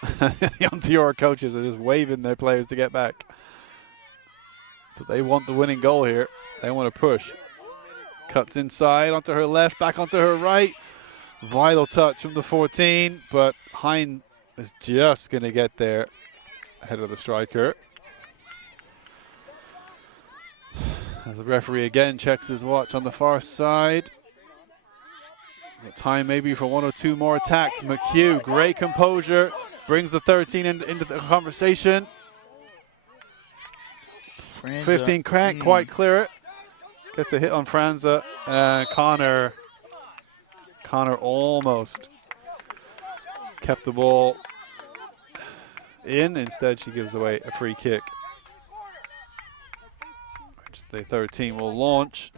The Onteora coaches are just waving their players to get back. But they want the winning goal here. They want to push. Cuts inside onto her left, back onto her right. Vital touch from the 14, but Hein is just going to get there ahead of the striker. As the referee again checks his watch on the far side. Time maybe for one or two more attacks. McHugh, great composure, brings the 13 into the conversation. Franza. 15 can't quite clear it. Gets a hit on Franza. Connor almost kept the ball in. Instead, she gives away a free kick, which the 13 will launch.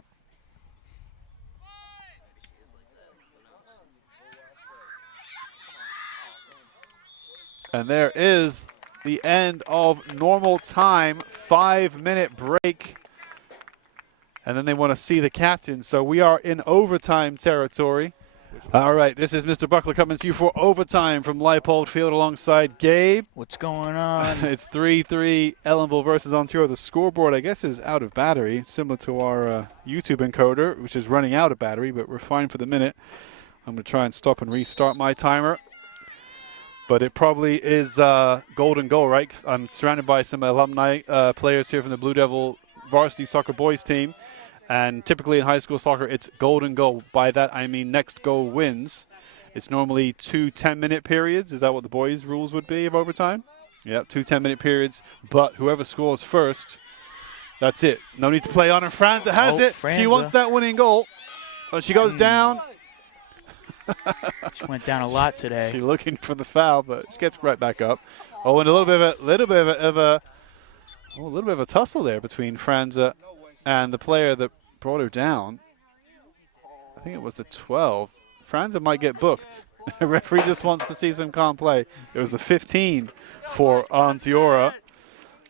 And there is the end of normal time, 5-minute break. And then they want to see the captain. So we are in overtime territory. All right, this is Mr. Buckler coming to you for overtime from Leipold Field alongside Gabe. What's going on? It's 3-3 Ellenville versus Onteora. The scoreboard, I guess, is out of battery, similar to our YouTube encoder, which is running out of battery, but we're fine for the minute. I'm going to try and stop and restart my timer. But it probably is golden goal, right? I'm surrounded by some alumni players here from the Blue Devil varsity soccer boys team. And typically in high school soccer, it's golden goal. By that, I mean next goal wins. It's normally 2 10-minute periods. Is that what the boys' rules would be of overtime? Yeah, 2 10-minute periods. But whoever scores first, that's it. No need to play on. And Franza has it. Franza. She wants that winning goal. But she goes down. She went down a lot today. She's looking for the foul, but she gets right back up. Oh, and a little bit of a tussle there between Franza and the player that brought her down. I think it was the 12. Franza might get booked. The referee just wants to see some calm play. It was the 15 for Onteora.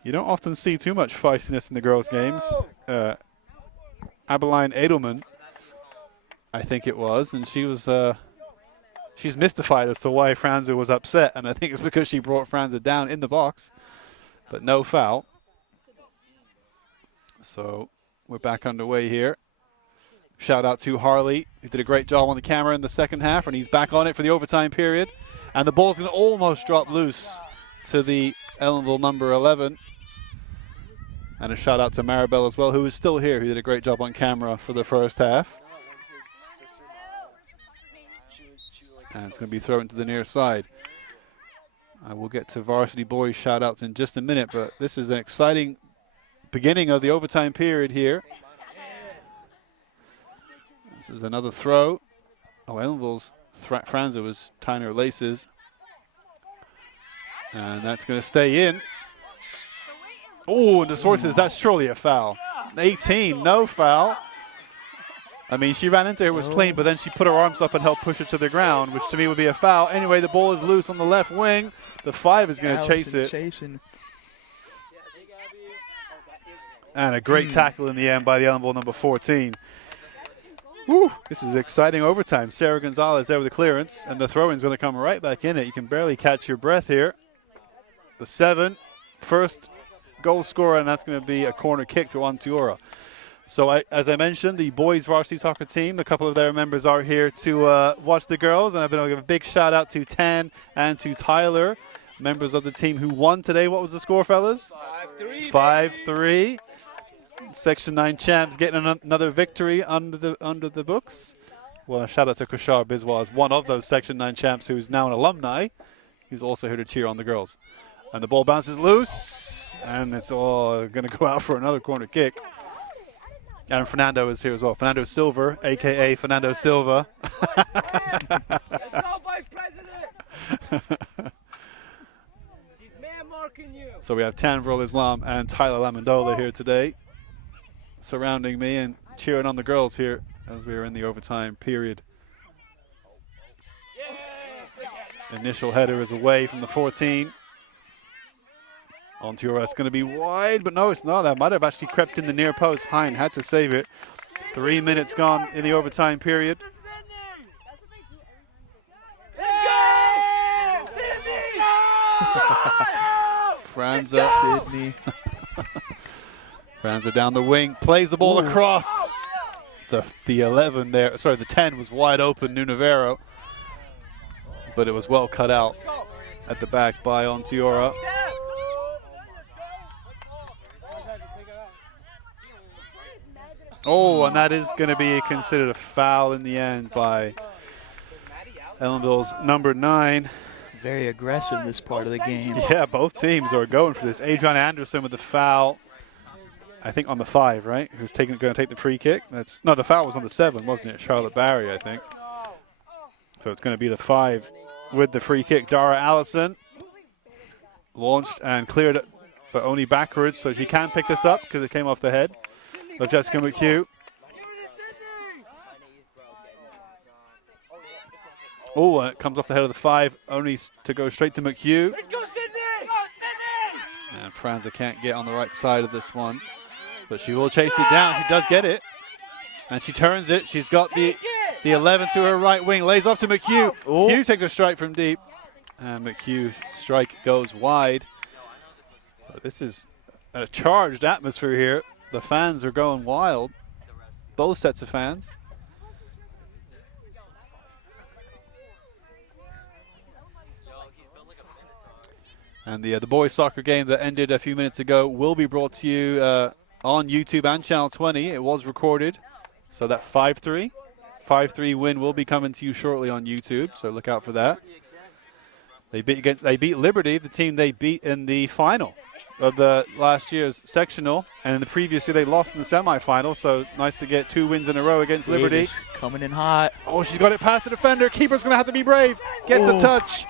You don't often see too much feistiness in the girls' games. Abeline Edelman, I think it was, and she was she's mystified as to why Franza was upset, and I think it's because she brought Franza down in the box, but no foul. So we're back underway here. Shout out to Harley, who did a great job on the camera in the second half, and he's back on it for the overtime period. And the ball's going to almost drop loose to the Ellenville number 11. And a shout out to Maribel as well, who is still here, who did a great job on camera for the first half. And it's going to be thrown to the near side. I will get to varsity boys shout outs in just a minute, but this is an exciting beginning of the overtime period here. This is another throw. Oh, Ellenville's Franza was tying her laces. And that's going to stay in. Oh, and the sources, that's surely a foul. 18, no foul. I mean, she ran into her, was clean, but then she put her arms up and helped push her to the ground, which to me would be a foul. Anyway, the ball is loose on the left wing. The 5 is going to chase it. And a great tackle in the end by the Ellenville number 14. Woo, this is exciting overtime. Sarah Gonzalez there with the clearance, and the throw-in is going to come right back in it. You can barely catch your breath here. The 7, first goal scorer, and that's going to be a corner kick to Onteora. So as I mentioned, the boys varsity soccer team, a couple of their members are here to watch the girls, and I've been going to give a big shout out to Tan and to Tyler, members of the team who won today. What was the score, fellas? 5-3. Section 9 champs getting another victory under the books. Well, a shout out to Kushar Biswas, one of those Section 9 champs who's now an alumni. He's also here to cheer on the girls. And the ball bounces loose, and it's all going to go out for another corner kick. And Fernando is here as well. Fernando Silver, a.k.a. Fernando Silva. Let's go, Vice President! He's man-marking you. So we have Tanvir Islam and Tyler Lamandola here today, surrounding me and cheering on the girls here as we are in the overtime period. Initial header is away from the 14. Onteora, it's going to be wide, but no, it's not. That might have actually crept in the near post. Hein had to save it. 3 minutes gone in the overtime period. Franza. Sydney. Franza down the wing, plays the ball across. The 11 there, sorry, the 10 was wide open, Nunavero. But it was well cut out at the back by Onteora. Oh, and that is going to be considered a foul in the end by Ellenville's number 9. Very aggressive this part of the game. Yeah, both teams are going for this. Adriana Anderson with the foul, I think on the 5, right? Who's going to take the free kick? No, the foul was on the 7, wasn't it? Charlotte Barry, I think. So it's going to be the 5 with the free kick. Dara Allison launched and cleared it, but only backwards, so she can pick this up because it came off the head of Jessica McHugh. Oh, it comes off the head of the 5, only to go straight to McHugh. Let's go, Sydney! And Franza can't get on the right side of this one, but she will chase it down. She does get it, and she turns it. She's got the 11 to her right wing, lays off to McHugh. Hugh takes a strike from deep, and McHugh's strike goes wide. But this is a charged atmosphere here. The fans are going wild, both sets of fans. And the boys soccer game that ended a few minutes ago will be brought to you on YouTube and Channel 20. It was recorded. So that 5-3 win will be coming to you shortly on YouTube. So look out for that. They beat Liberty, the team they beat in the final of the last year's sectional. And in the previous year, they lost in the semifinal. So nice to get 2 wins in a row against Liberty. Davis coming in hot. Oh, she's got it past the defender. Keeper's going to have to be brave. Gets a touch.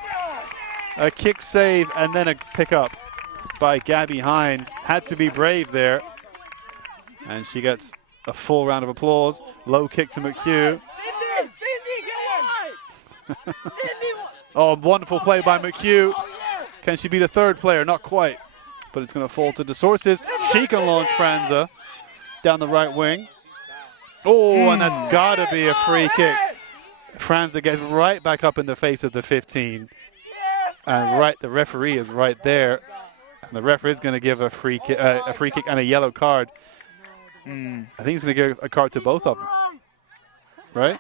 A kick save and then a pickup by Gabby Hines. Had to be brave there. And she gets a full round of applause. Low kick to McHugh. Oh, wonderful play by McHugh. Can she be the 3rd player? Not quite. But it's going to fall to DeSources. She can launch Franza down the right wing. Oh, and that's got to be a free kick. Franza gets right back up in the face of the 15. And the referee is right there, and the referee is going to give a free kick and a yellow card. I think he's going to give a card to both of them, right?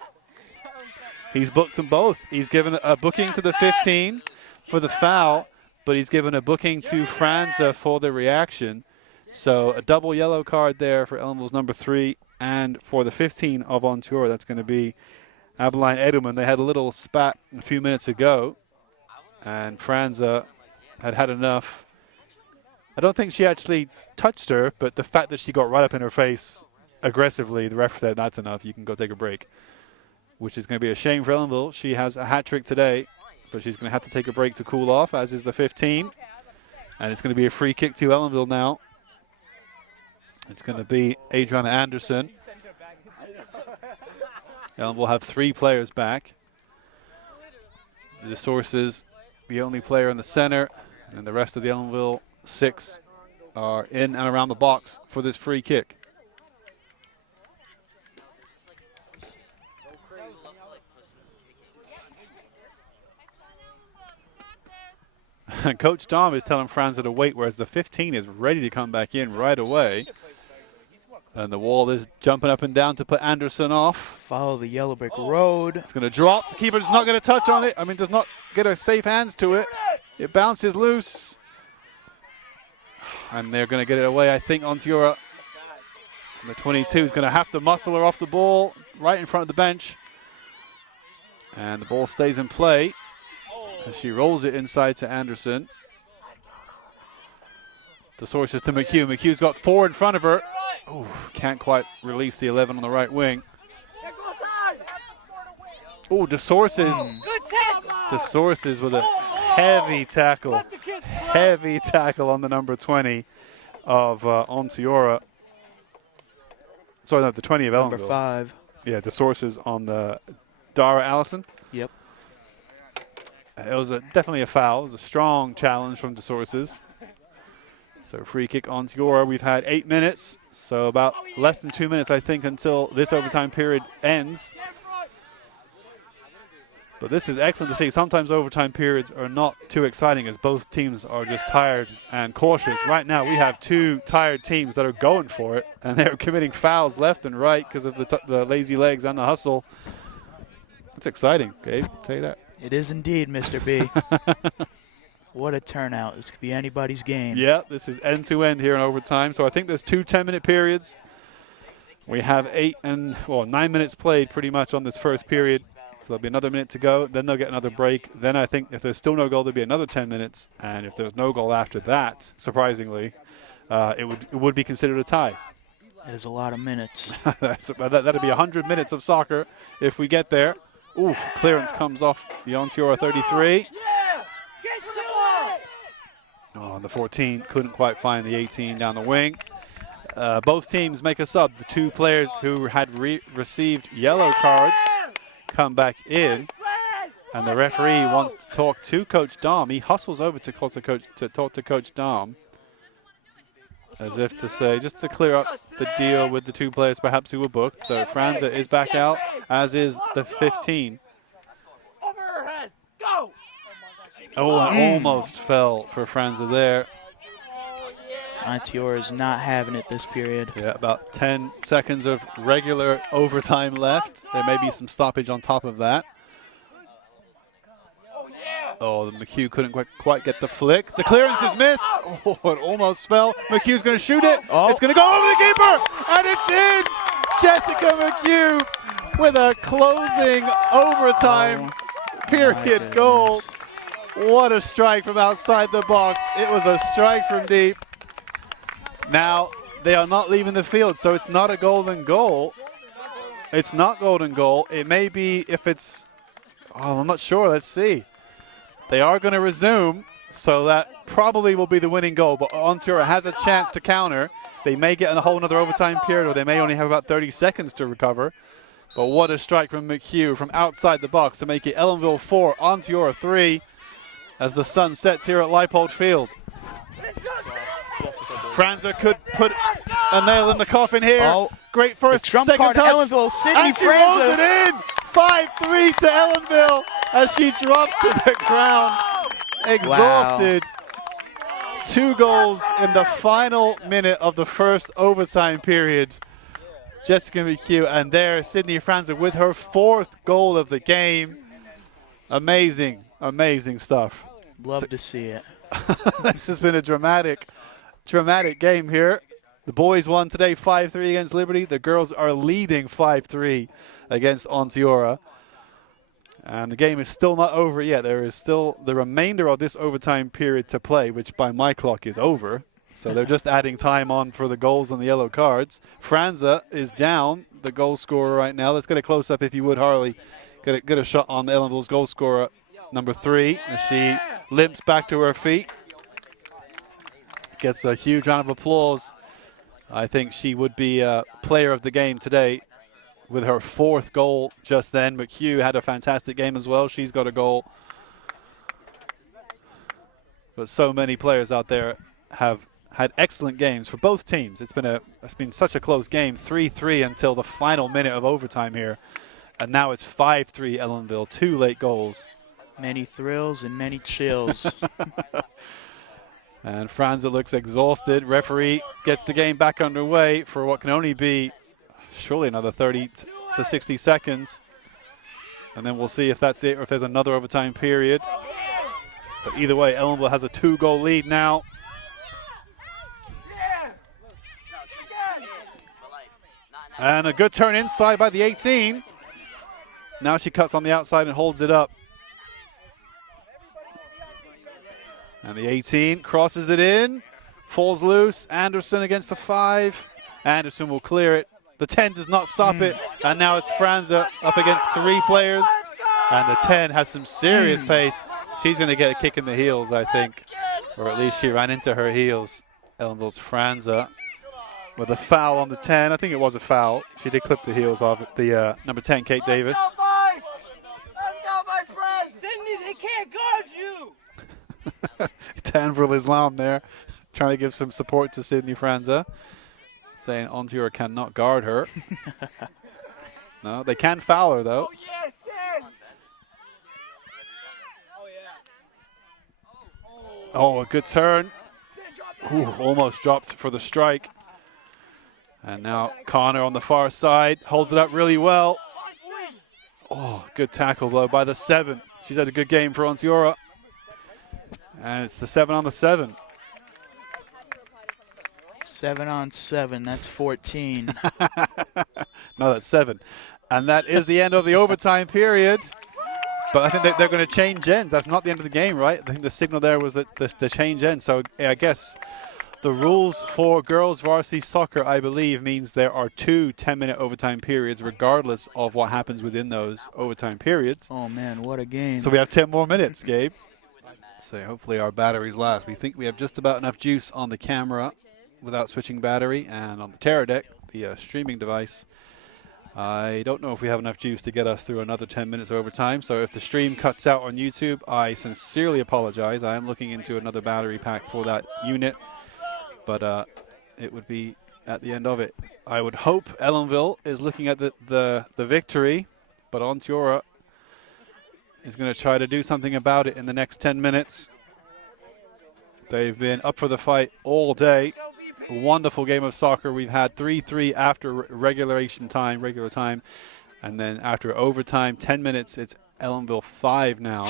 He's booked them both. He's given a booking to the 15 for the foul, but he's given a booking to Franza for the reaction. So a double yellow card there for Ellenville's number 3, and for the 15 of Onteora, that's going to be Abeline Edelman. They had a little spat a few minutes ago. And Franza had enough. I don't think she actually touched her, but the fact that she got right up in her face aggressively, the ref said, that's enough, you can go take a break. Which is going to be a shame for Ellenville. She has a hat trick today, but she's going to have to take a break to cool off, as is the 15. And it's going to be a free kick to Ellenville now. It's going to be Adriana Anderson. Ellenville will have 3 players back. The sources, the only player in the center, and the rest of the Ellenville 6 are in and around the box for this free kick. Coach Dom is telling Franza to wait, whereas the 15 is ready to come back in right away. And the wall is jumping up and down to put Anderson off. Follow the yellow brick road. It's going to drop. The keeper's not going to touch on it. I mean, does not get a safe hands to it. It bounces loose. And they're going to get it away, I think, Onteora. And the 22 is going to have to muscle her off the ball right in front of the bench. And the ball stays in play as she rolls it inside to Anderson. The source is to McHugh. McHugh's got 4 in front of her. Ooh, can't quite release the 11 on the right wing. Oh, DeSources. DeSources with a heavy tackle. Heavy tackle on the number 20 of Onteora. Sorry, no, the 20 of Ellenville. Number 5. Yeah, DeSources on the Dara Allison. Yep. It was definitely a foul. It was a strong challenge from DeSources. So free kick Onteora. We've had 8 minutes, so about less than 2 minutes, I think, until this overtime period ends. But this is excellent to see. Sometimes overtime periods are not too exciting as both teams are just tired and cautious. Right now we have two tired teams that are going for it, and they're committing fouls left and right because of the lazy legs and the hustle. It's exciting, Gabe. I'll tell you that. It is indeed, Mr. B. What a turnout. This could be anybody's game. Yeah, this is end-to-end here in overtime. So I think there's 2 10-minute periods. We have 9 minutes played pretty much on this first period. So there'll be another minute to go. Then they'll get another break. Then I think if there's still no goal, there'll be another 10 minutes. And if there's no goal after that, surprisingly, it would be considered a tie. That is a lot of minutes. That'd be 100 minutes of soccer if we get there. Oof, clearance comes off the Onteora 33. Oh, and the 14 couldn't quite find the 18 down the wing. Both teams make a sub. The 2 players who had received yellow cards come back in, and the referee wants to talk to Coach Dom. He hustles over to talk to Coach Dom, as if to say, just to clear up the deal with the 2 players perhaps who were booked. So Franza is back out, as is the 15. Oh, and almost fell for Franza there. Onteora is not having it this period. Yeah, about 10 seconds of regular overtime left. There may be some stoppage on top of that. Oh, the McHugh couldn't quite get the flick. The clearance is missed. Oh, it almost fell. McHugh's going to shoot it. Oh. It's going to go over the keeper, and it's in. Jessica McHugh with a closing overtime period goal. What a strike from outside the box. It was a strike from deep. Now, they are not leaving the field, so it's not a golden goal. It's not golden goal. It may be if it's, I'm not sure. Let's see. They are going to resume, so that probably will be the winning goal. But Onteora has a chance to counter. They may get a whole another overtime period, or they may only have about 30 seconds to recover. But what a strike from McHugh from outside the box to make it Ellenville 4, Onteora 3, as the sun sets here at Leipold Field. Franza could put a nail in the coffin here. Oh, great first, second touch. Ellenville, Sydney and she rolls it in. 5-3 to Ellenville as she drops to the ground, exhausted. Wow. 2 goals in the final minute of the first overtime period. Jessica McHugh, and there Sydney Franza with her 4th goal of the game. Amazing, amazing stuff. Love to see it. This has been a dramatic game here. The boys won today 5-3 against Liberty. The girls are leading 5-3 against Onteora. And the game is still not over yet. There is still the remainder of this overtime period to play, which by my clock is over. So they're just adding time on for the goals and the yellow cards. Franza is down, the goal scorer right now. Let's get a close-up if you would, Harley. Get a shot on Ellenville's goal scorer, number 3, as she limps back to her feet. Gets a huge round of applause. I think she would be player of the game today with her 4th goal just then. McHugh had a fantastic game as well. She's got a goal. But so many players out there have had excellent games for both teams. It's been such a close game, 3-3 until the final minute of overtime here. And now it's 5-3 Ellenville, 2 late goals. Many thrills and many chills. And Franza looks exhausted. Referee gets the game back underway for what can only be surely another 30 to 60 seconds. And then we'll see if that's it or if there's another overtime period. But either way, Ellenville has a 2-goal lead now. And a good turn inside by the 18. Now she cuts on the outside and holds it up. And the 18 crosses it in, falls loose. Anderson against the 5. Anderson will clear it. The 10 does not stop it. And now it's Franza up against 3 players. And the 10 has some serious pace. She's going to get a kick in the heels, I think. Or at least she ran into her heels. Ellenville's Franza with a foul on the 10. I think it was a foul. She did clip the heels of it. The number 10, Kate Davis. Let's go, my friend. Sydney, they can't guard you. Tanvir Islam there trying to give some support to Sydney Franza, saying Onteora cannot guard her. No, they can foul her, though. Oh, yes, Sid! Oh, yeah. Oh, a good turn. Sid, drop that. Ooh, almost dropped for the strike. And now Connor on the far side holds it up really well. Oh, good tackle, though, by the 7. She's had a good game for Onteora. And it's the 7 on the 7. 7 on 7, that's 14. No, that's 7. And that is the end of the overtime period. But I think they're going to change ends. That's not the end of the game, right? I think the signal there was that the change end. So I guess the rules for girls varsity soccer, I believe, means there are 2 10-minute overtime periods, regardless of what happens within those overtime periods. Oh, man, what a game. So we have 10 more minutes, Gabe. So hopefully our batteries last. We think we have just about enough juice on the camera without switching battery, and on the Terra Deck, the streaming device, I don't know if we have enough juice to get us through another 10 minutes of overtime. So if the stream cuts out on YouTube, I sincerely apologize. I am looking into another battery pack for that unit, but it would be at the end of it. I would hope Ellenville is looking at the victory, but Onteora is going to try to do something about it in the next 10 minutes. They've been up for the fight all day. A wonderful game of soccer. We've had 3-3 after regular time. And then after overtime, 10 minutes, it's Ellenville 5 now.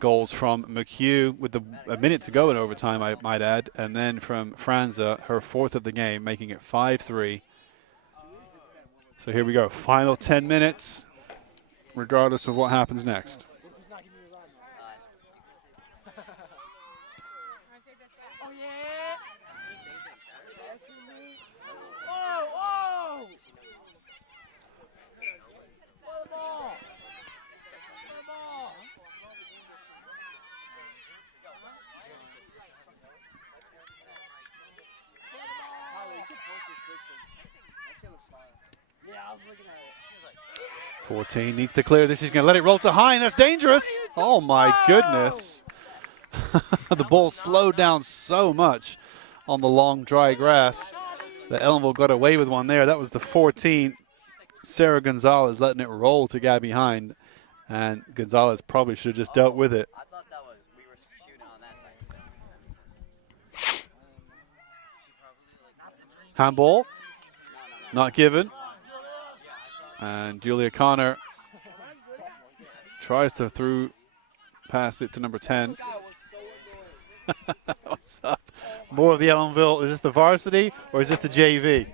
Goals from McHugh with a minute to go in overtime, I might add. And then from Franza, her 4th of the game, making it 5-3. So here we go. Final 10 minutes, regardless of what happens next. Yeah, I was looking at it. 14 needs to clear this. He's going to let it roll to high, and that's dangerous. Oh, my goodness. The ball slowed down so much on the long, dry grass that Ellenville got away with one there. That was the 14. Sarah Gonzalez letting it roll to Gabby Hind, and Gonzalez probably should have just dealt with it. I thought that was we were shooting on that side. Handball, not given. And Julia Connor tries to pass it to number 10. What's up? More of the Ellenville. Is this the varsity or is this the JV?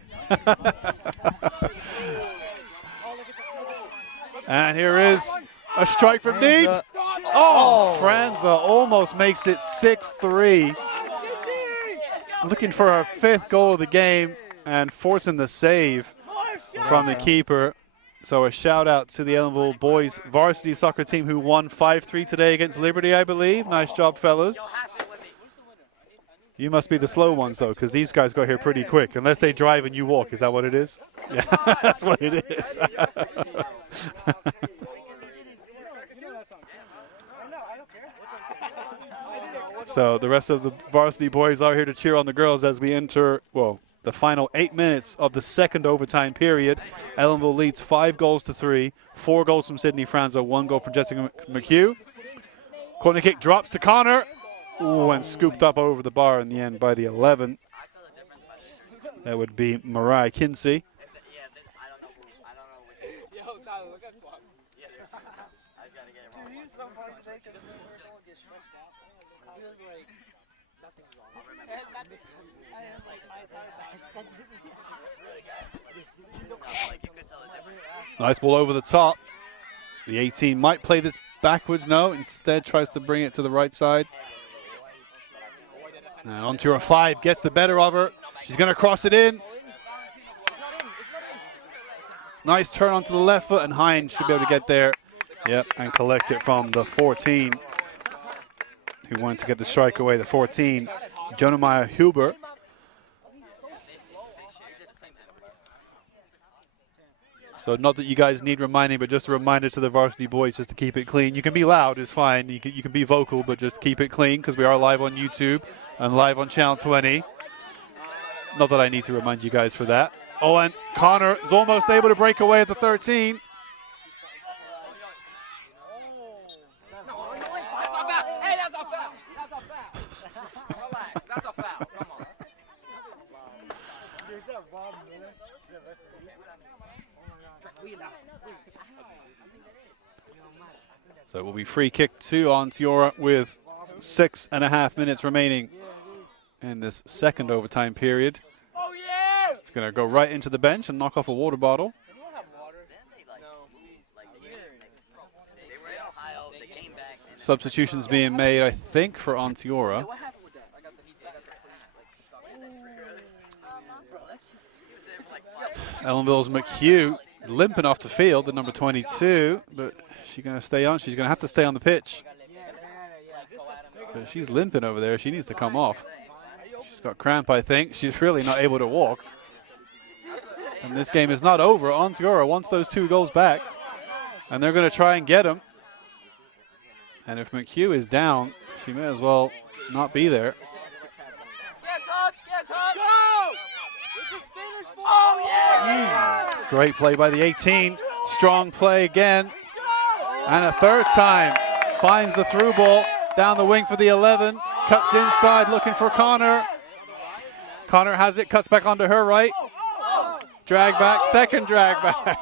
And here is a strike from deep. Oh, Franza almost makes it 6-3. Looking for her 5th goal of the game and forcing the save from the keeper. So a shout out to the Ellenville boys varsity soccer team who won 5-3 today against Liberty, I believe. Nice job, fellas. You must be the slow ones, though, because these guys got here pretty quick. Unless they drive and you walk. Is that what it is? Yeah, that's what it is. So the rest of the varsity boys are here to cheer on the girls as we enter, well, the final 8 minutes of the second overtime period. Ellenville leads 5-3. 4 goals from Sydney Franza, 1 goal from Jessica McHugh. Corner kick drops to Connor. Ooh, and scooped up over the bar in the end by the 11. That would be Mariah Kinsey. Nice ball over the top. The 18 might play this backwards. No, instead tries to bring it to the right side. And Onteora 5 gets the better of her. She's going to cross it in. Nice turn onto the left foot, and Hind should be able to get there. Yep, and collect it from the 14, who wanted to get the strike away. The 14, Jonemaya Huber. So not that you guys need reminding, but just a reminder to the varsity boys just to keep it clean. You can be loud, it's fine. You can be vocal, but just keep it clean because we are live on YouTube and live on Channel 20. Not that I need to remind you guys for that. Oh, and Connor is almost able to break away at the 13. Hey, that's a foul. That's a foul. Relax. That's a foul. Come on. So it will be free kick to Onteora with 6.5 minutes remaining in this second overtime period. Oh, yeah! It's going to go right into the bench and knock off a water bottle. Substitutions being made, I think, for Onteora. Ellenville's McHugh limping off the field, the number 22, but she's going to stay on. She's going to have to stay on the pitch. But she's limping over there. She needs to come off. She's got cramp, I think. She's really not able to walk. And this game is not over. Onteora wants those 2 goals back, and they're going to try and get them. And if McHugh is down, she may as well not be there. Get touch! Get touch! Go! It's a spinner's ball! Oh, yeah! Great play by the 18. Strong play again. And a third time. Finds the through ball down the wing for the 11. Cuts inside looking for Connor. Connor has it, cuts back onto her right. Drag back, second drag back.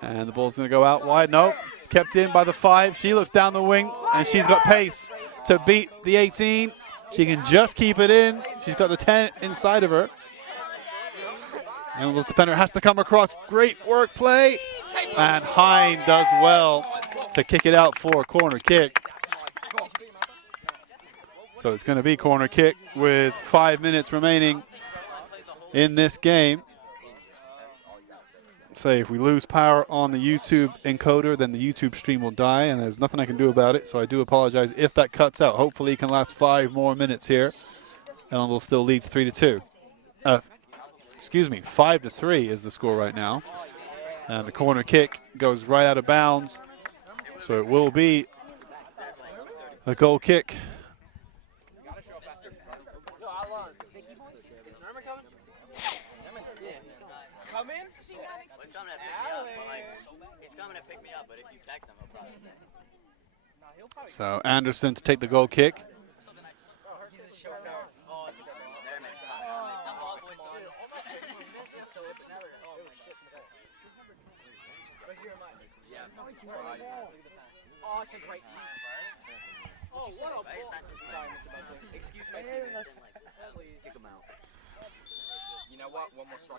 And the ball's going to go out wide. Nope, it's kept in by the 5. She looks down the wing, and she's got pace to beat the 18. She can just keep it in. She's got the 10 inside of her. And the defender has to come across. Great work play. And Hine does well to kick it out for a corner kick. So it's going to be corner kick with 5 minutes remaining in this game. Say if we lose power on the YouTube encoder, then the YouTube stream will die, and there's nothing I can do about it. So I do apologize if that cuts out. Hopefully it can last 5 more minutes here. Ellenville still leads 3-2. Excuse me, 5-3 is the score right now. And the corner kick goes right out of bounds. So it will be a goal kick. So Anderson to take the goal kick.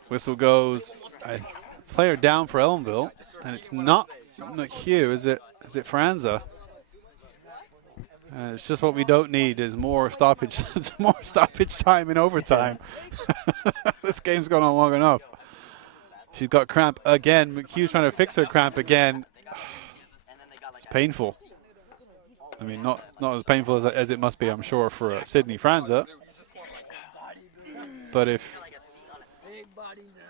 Whistle goes. Player down for Ellenville, and it's not McHugh. Is it Franza? It's just what we don't need is more stoppage, more stoppage time in overtime. This game's gone on long enough. She's got cramp again. McHugh's trying to fix her cramp again. It's painful. I mean, not as painful as it must be, I'm sure, for Sydney Franza. But if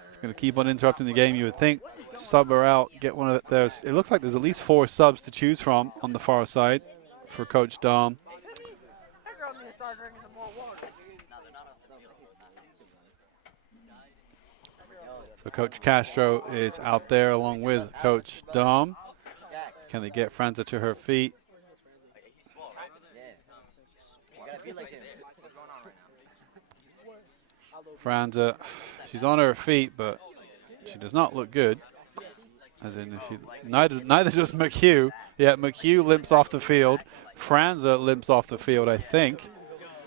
it's going to keep on interrupting the game, you would think sub her out, get one of those. It looks like there's at least 4 subs to choose from on the far side for Coach Dom. So Coach Castro is out there along with Coach Dom. Can they get Franza to her feet? Franza, she's on her feet, but she does not look good. As in, neither does McHugh. Yeah, McHugh limps off the field. Franza limps off the field, I think.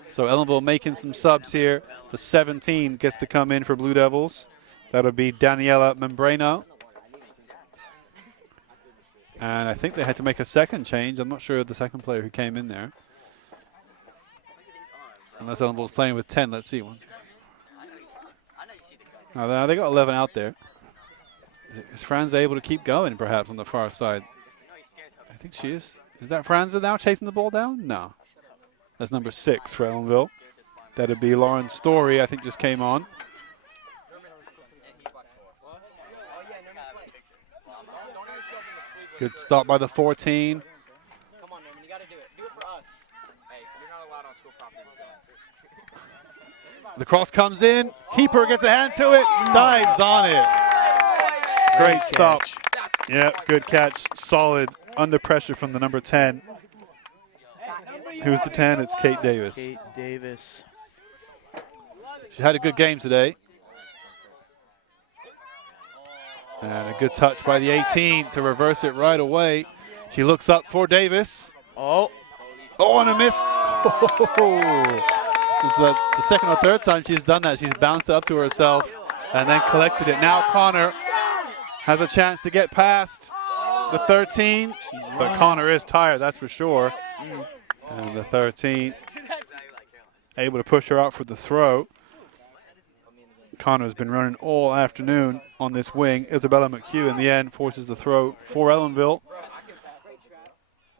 So Ellenville making some subs here. The 17 gets to come in for Blue Devils. That'll be Daniela Membrano. And I think they had to make a second change. I'm not sure of the second player who came in there. Unless Ellenville's playing with 10. Let's see. Now they got 11 out there. Is Franza able to keep going, perhaps, on the far side? I think she is. Is that Franza now chasing the ball down? No. That's number 6 for Ellenville. That'd be Lauren Story, I think, just came on. Good stop by the 14. Come on, Norman, you gotta do it. Do it for us. Hey, you're not allowed on school property. The cross comes in. Keeper gets a hand to it. Dives on it. Great stop. Yeah, good catch. Solid. Under pressure from the number 10. Who's the 10? It's Kate Davis. Kate Davis. She had a good game today. And a good touch by the 18 to reverse it right away. She looks up for Davis. Oh. Oh, and a miss. This is the second or third time she's done that. She's bounced it up to herself and then collected it. Now Connor has a chance to get past the 13, but Connor is tired, that's for sure. And the 13 able to push her out for the throw. Connor's been running all afternoon on this wing. Isabella McHugh in the end forces the throw for Ellenville.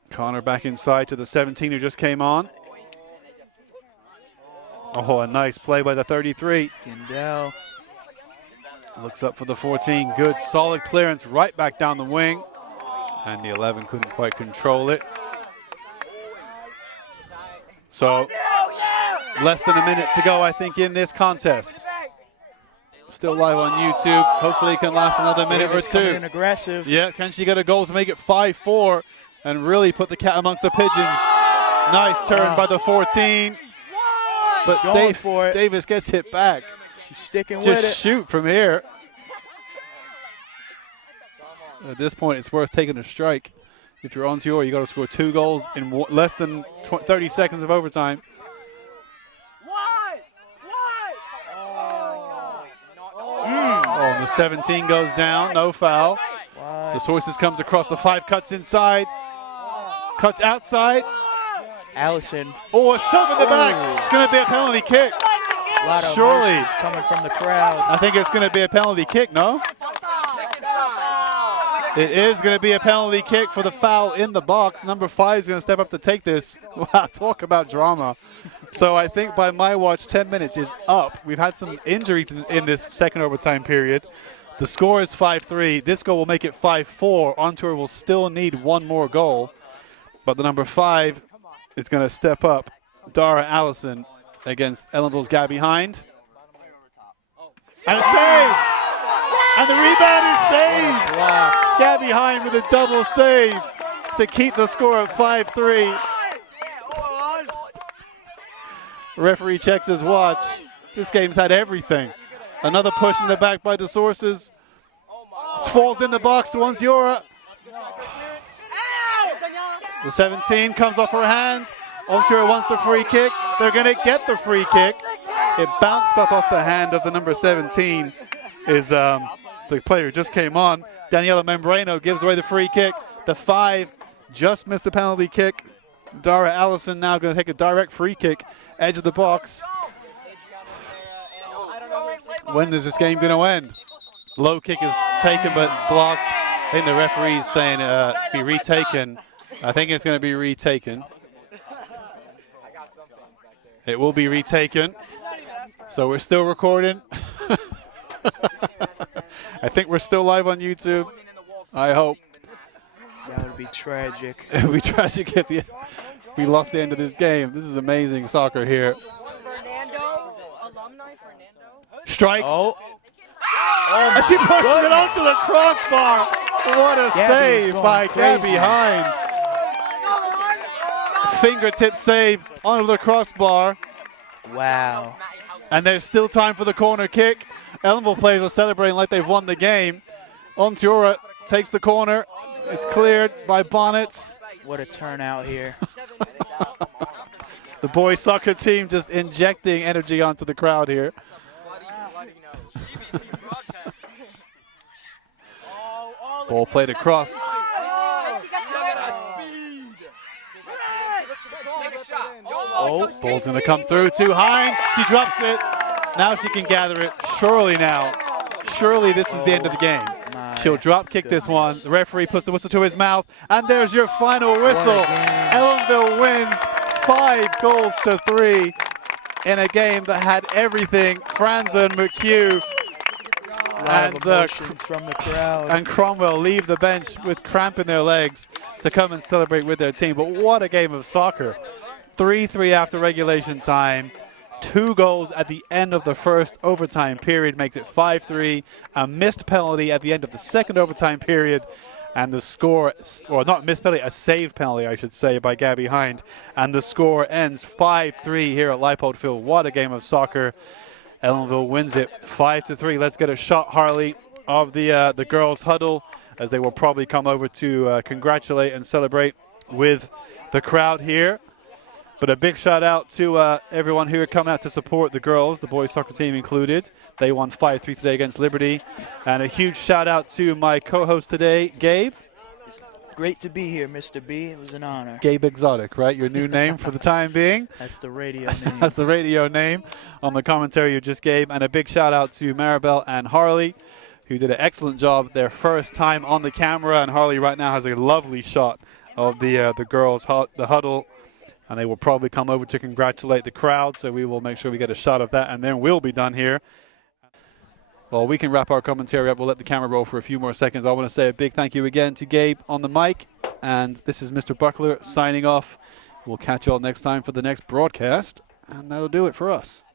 Connor back inside to the 17 who just came on. Oh, a nice play by the 33. Gendell. Looks up for the 14. Good, solid clearance right back down the wing. And the 11 couldn't quite control it. So, less than a minute to go, I think, in this contest. Still live on YouTube. Hopefully it can last another minute or Davis coming in two. aggressive. Yeah, can she get a goal to make it 5-4 and really put the cat amongst the pigeons? Nice turn by the 14. But going for it. Davis gets hit back. She's sticking with Just it. shoot from here. At this point, it's worth taking a strike. If you're Onteora, you got to score 2 goals in less than 30 seconds of overtime. Oh, and the 17 goes down, no foul. What? The Sources comes across the 5, cuts inside, cuts outside. Allison. Oh, a shove in the back. It's going to be a penalty kick. A lot of Surely. emotions coming from the crowd. I think it's going to be a penalty kick, no? It is going to be a penalty kick for the foul in the box. Number 5 is going to step up to take this. Wow, talk about drama. So I think by my watch, 10 minutes is up. We've had some injuries in this second overtime period. The score is 5-3. This goal will make it 5-4. Onteora will still need one more goal. But the number 5 is going to step up. Dara Allison against Ellenville's Gabby Hind. And a save! And the rebound is saved! Wow. Gabby Hind with a double save to keep the score at 5-3. Referee checks his watch. This game's had everything. Another push in the back by the Sources. This falls in the box to Onteora. The 17 comes off her hand. Onteora wants the free kick. They're going to get the free kick. It bounced up off the hand of the number 17. Is the player who just came on. Daniela Membrano gives away the free kick. The 5 just missed the penalty kick. Dara Allison now going to take a direct free kick, edge of the box. When is this game going to end? Low kick is taken but blocked. I think the referee's saying be retaken. I think it's going to be retaken. It will be retaken. So we're still recording. I think we're still live on YouTube. I hope. That would be tragic. It would be tragic if we lost the end of this game. This is amazing soccer here. Fernando, alumni Fernando. Strike. Oh. And she pushes it onto the crossbar. What a Gabby is save going by crazy. Gabby Hind. Fingertip save onto the crossbar. Wow. And there's still time for the corner kick. Ellenville players are celebrating like they've won the game. Onteora takes the corner. It's cleared by Bonnets. What a turnout here. The boys soccer team just injecting energy onto the crowd here. Ball played across. Oh. Ball's going to come through to Hind. She drops it. Now she can gather it. Surely now. Surely this is the end of the game. She'll drop kick this one. The referee puts the whistle to his mouth. And there's your final whistle. Ellenville wins 5-3 in a game that had everything. Franza and McHugh A lot of emotions from the crowd. And Cromwell leave the bench with cramp in their legs to come and celebrate with their team. But what a game of soccer. 3-3 after regulation time. 2 goals at the end of the first overtime period makes it 5-3. A missed penalty at the end of the second overtime period. And the score, or not missed penalty, a save penalty, I should say, by Gabby Hind. And the score ends 5-3 here at Leipold Field. What a game of soccer. Ellenville wins it 5-3. Let's get a shot, Harley, of the girls' huddle, as they will probably come over to congratulate and celebrate with the crowd here. But a big shout out to everyone here coming out to support the girls, the boys soccer team included. They won 5-3 today against Liberty. And a huge shout out to my co-host today, Gabe. It's great to be here, Mr. B. It was an honor. Gabe Exotic, right? Your new name for the time being. That's the radio name. That's the radio name on the commentary you just gave. And a big shout out to Maribel and Harley, who did an excellent job their first time on the camera. And Harley right now has a lovely shot of the girls, the huddle. And they will probably come over to congratulate the crowd, so we will make sure we get a shot of that, and then we'll be done here. Well, we can wrap our commentary up. We'll let the camera roll for a few more seconds. I want to say a big thank you again to Gabe on the mic, and this is Mr. Buckler signing off. We'll catch you all next time for the next broadcast, and that'll do it for us.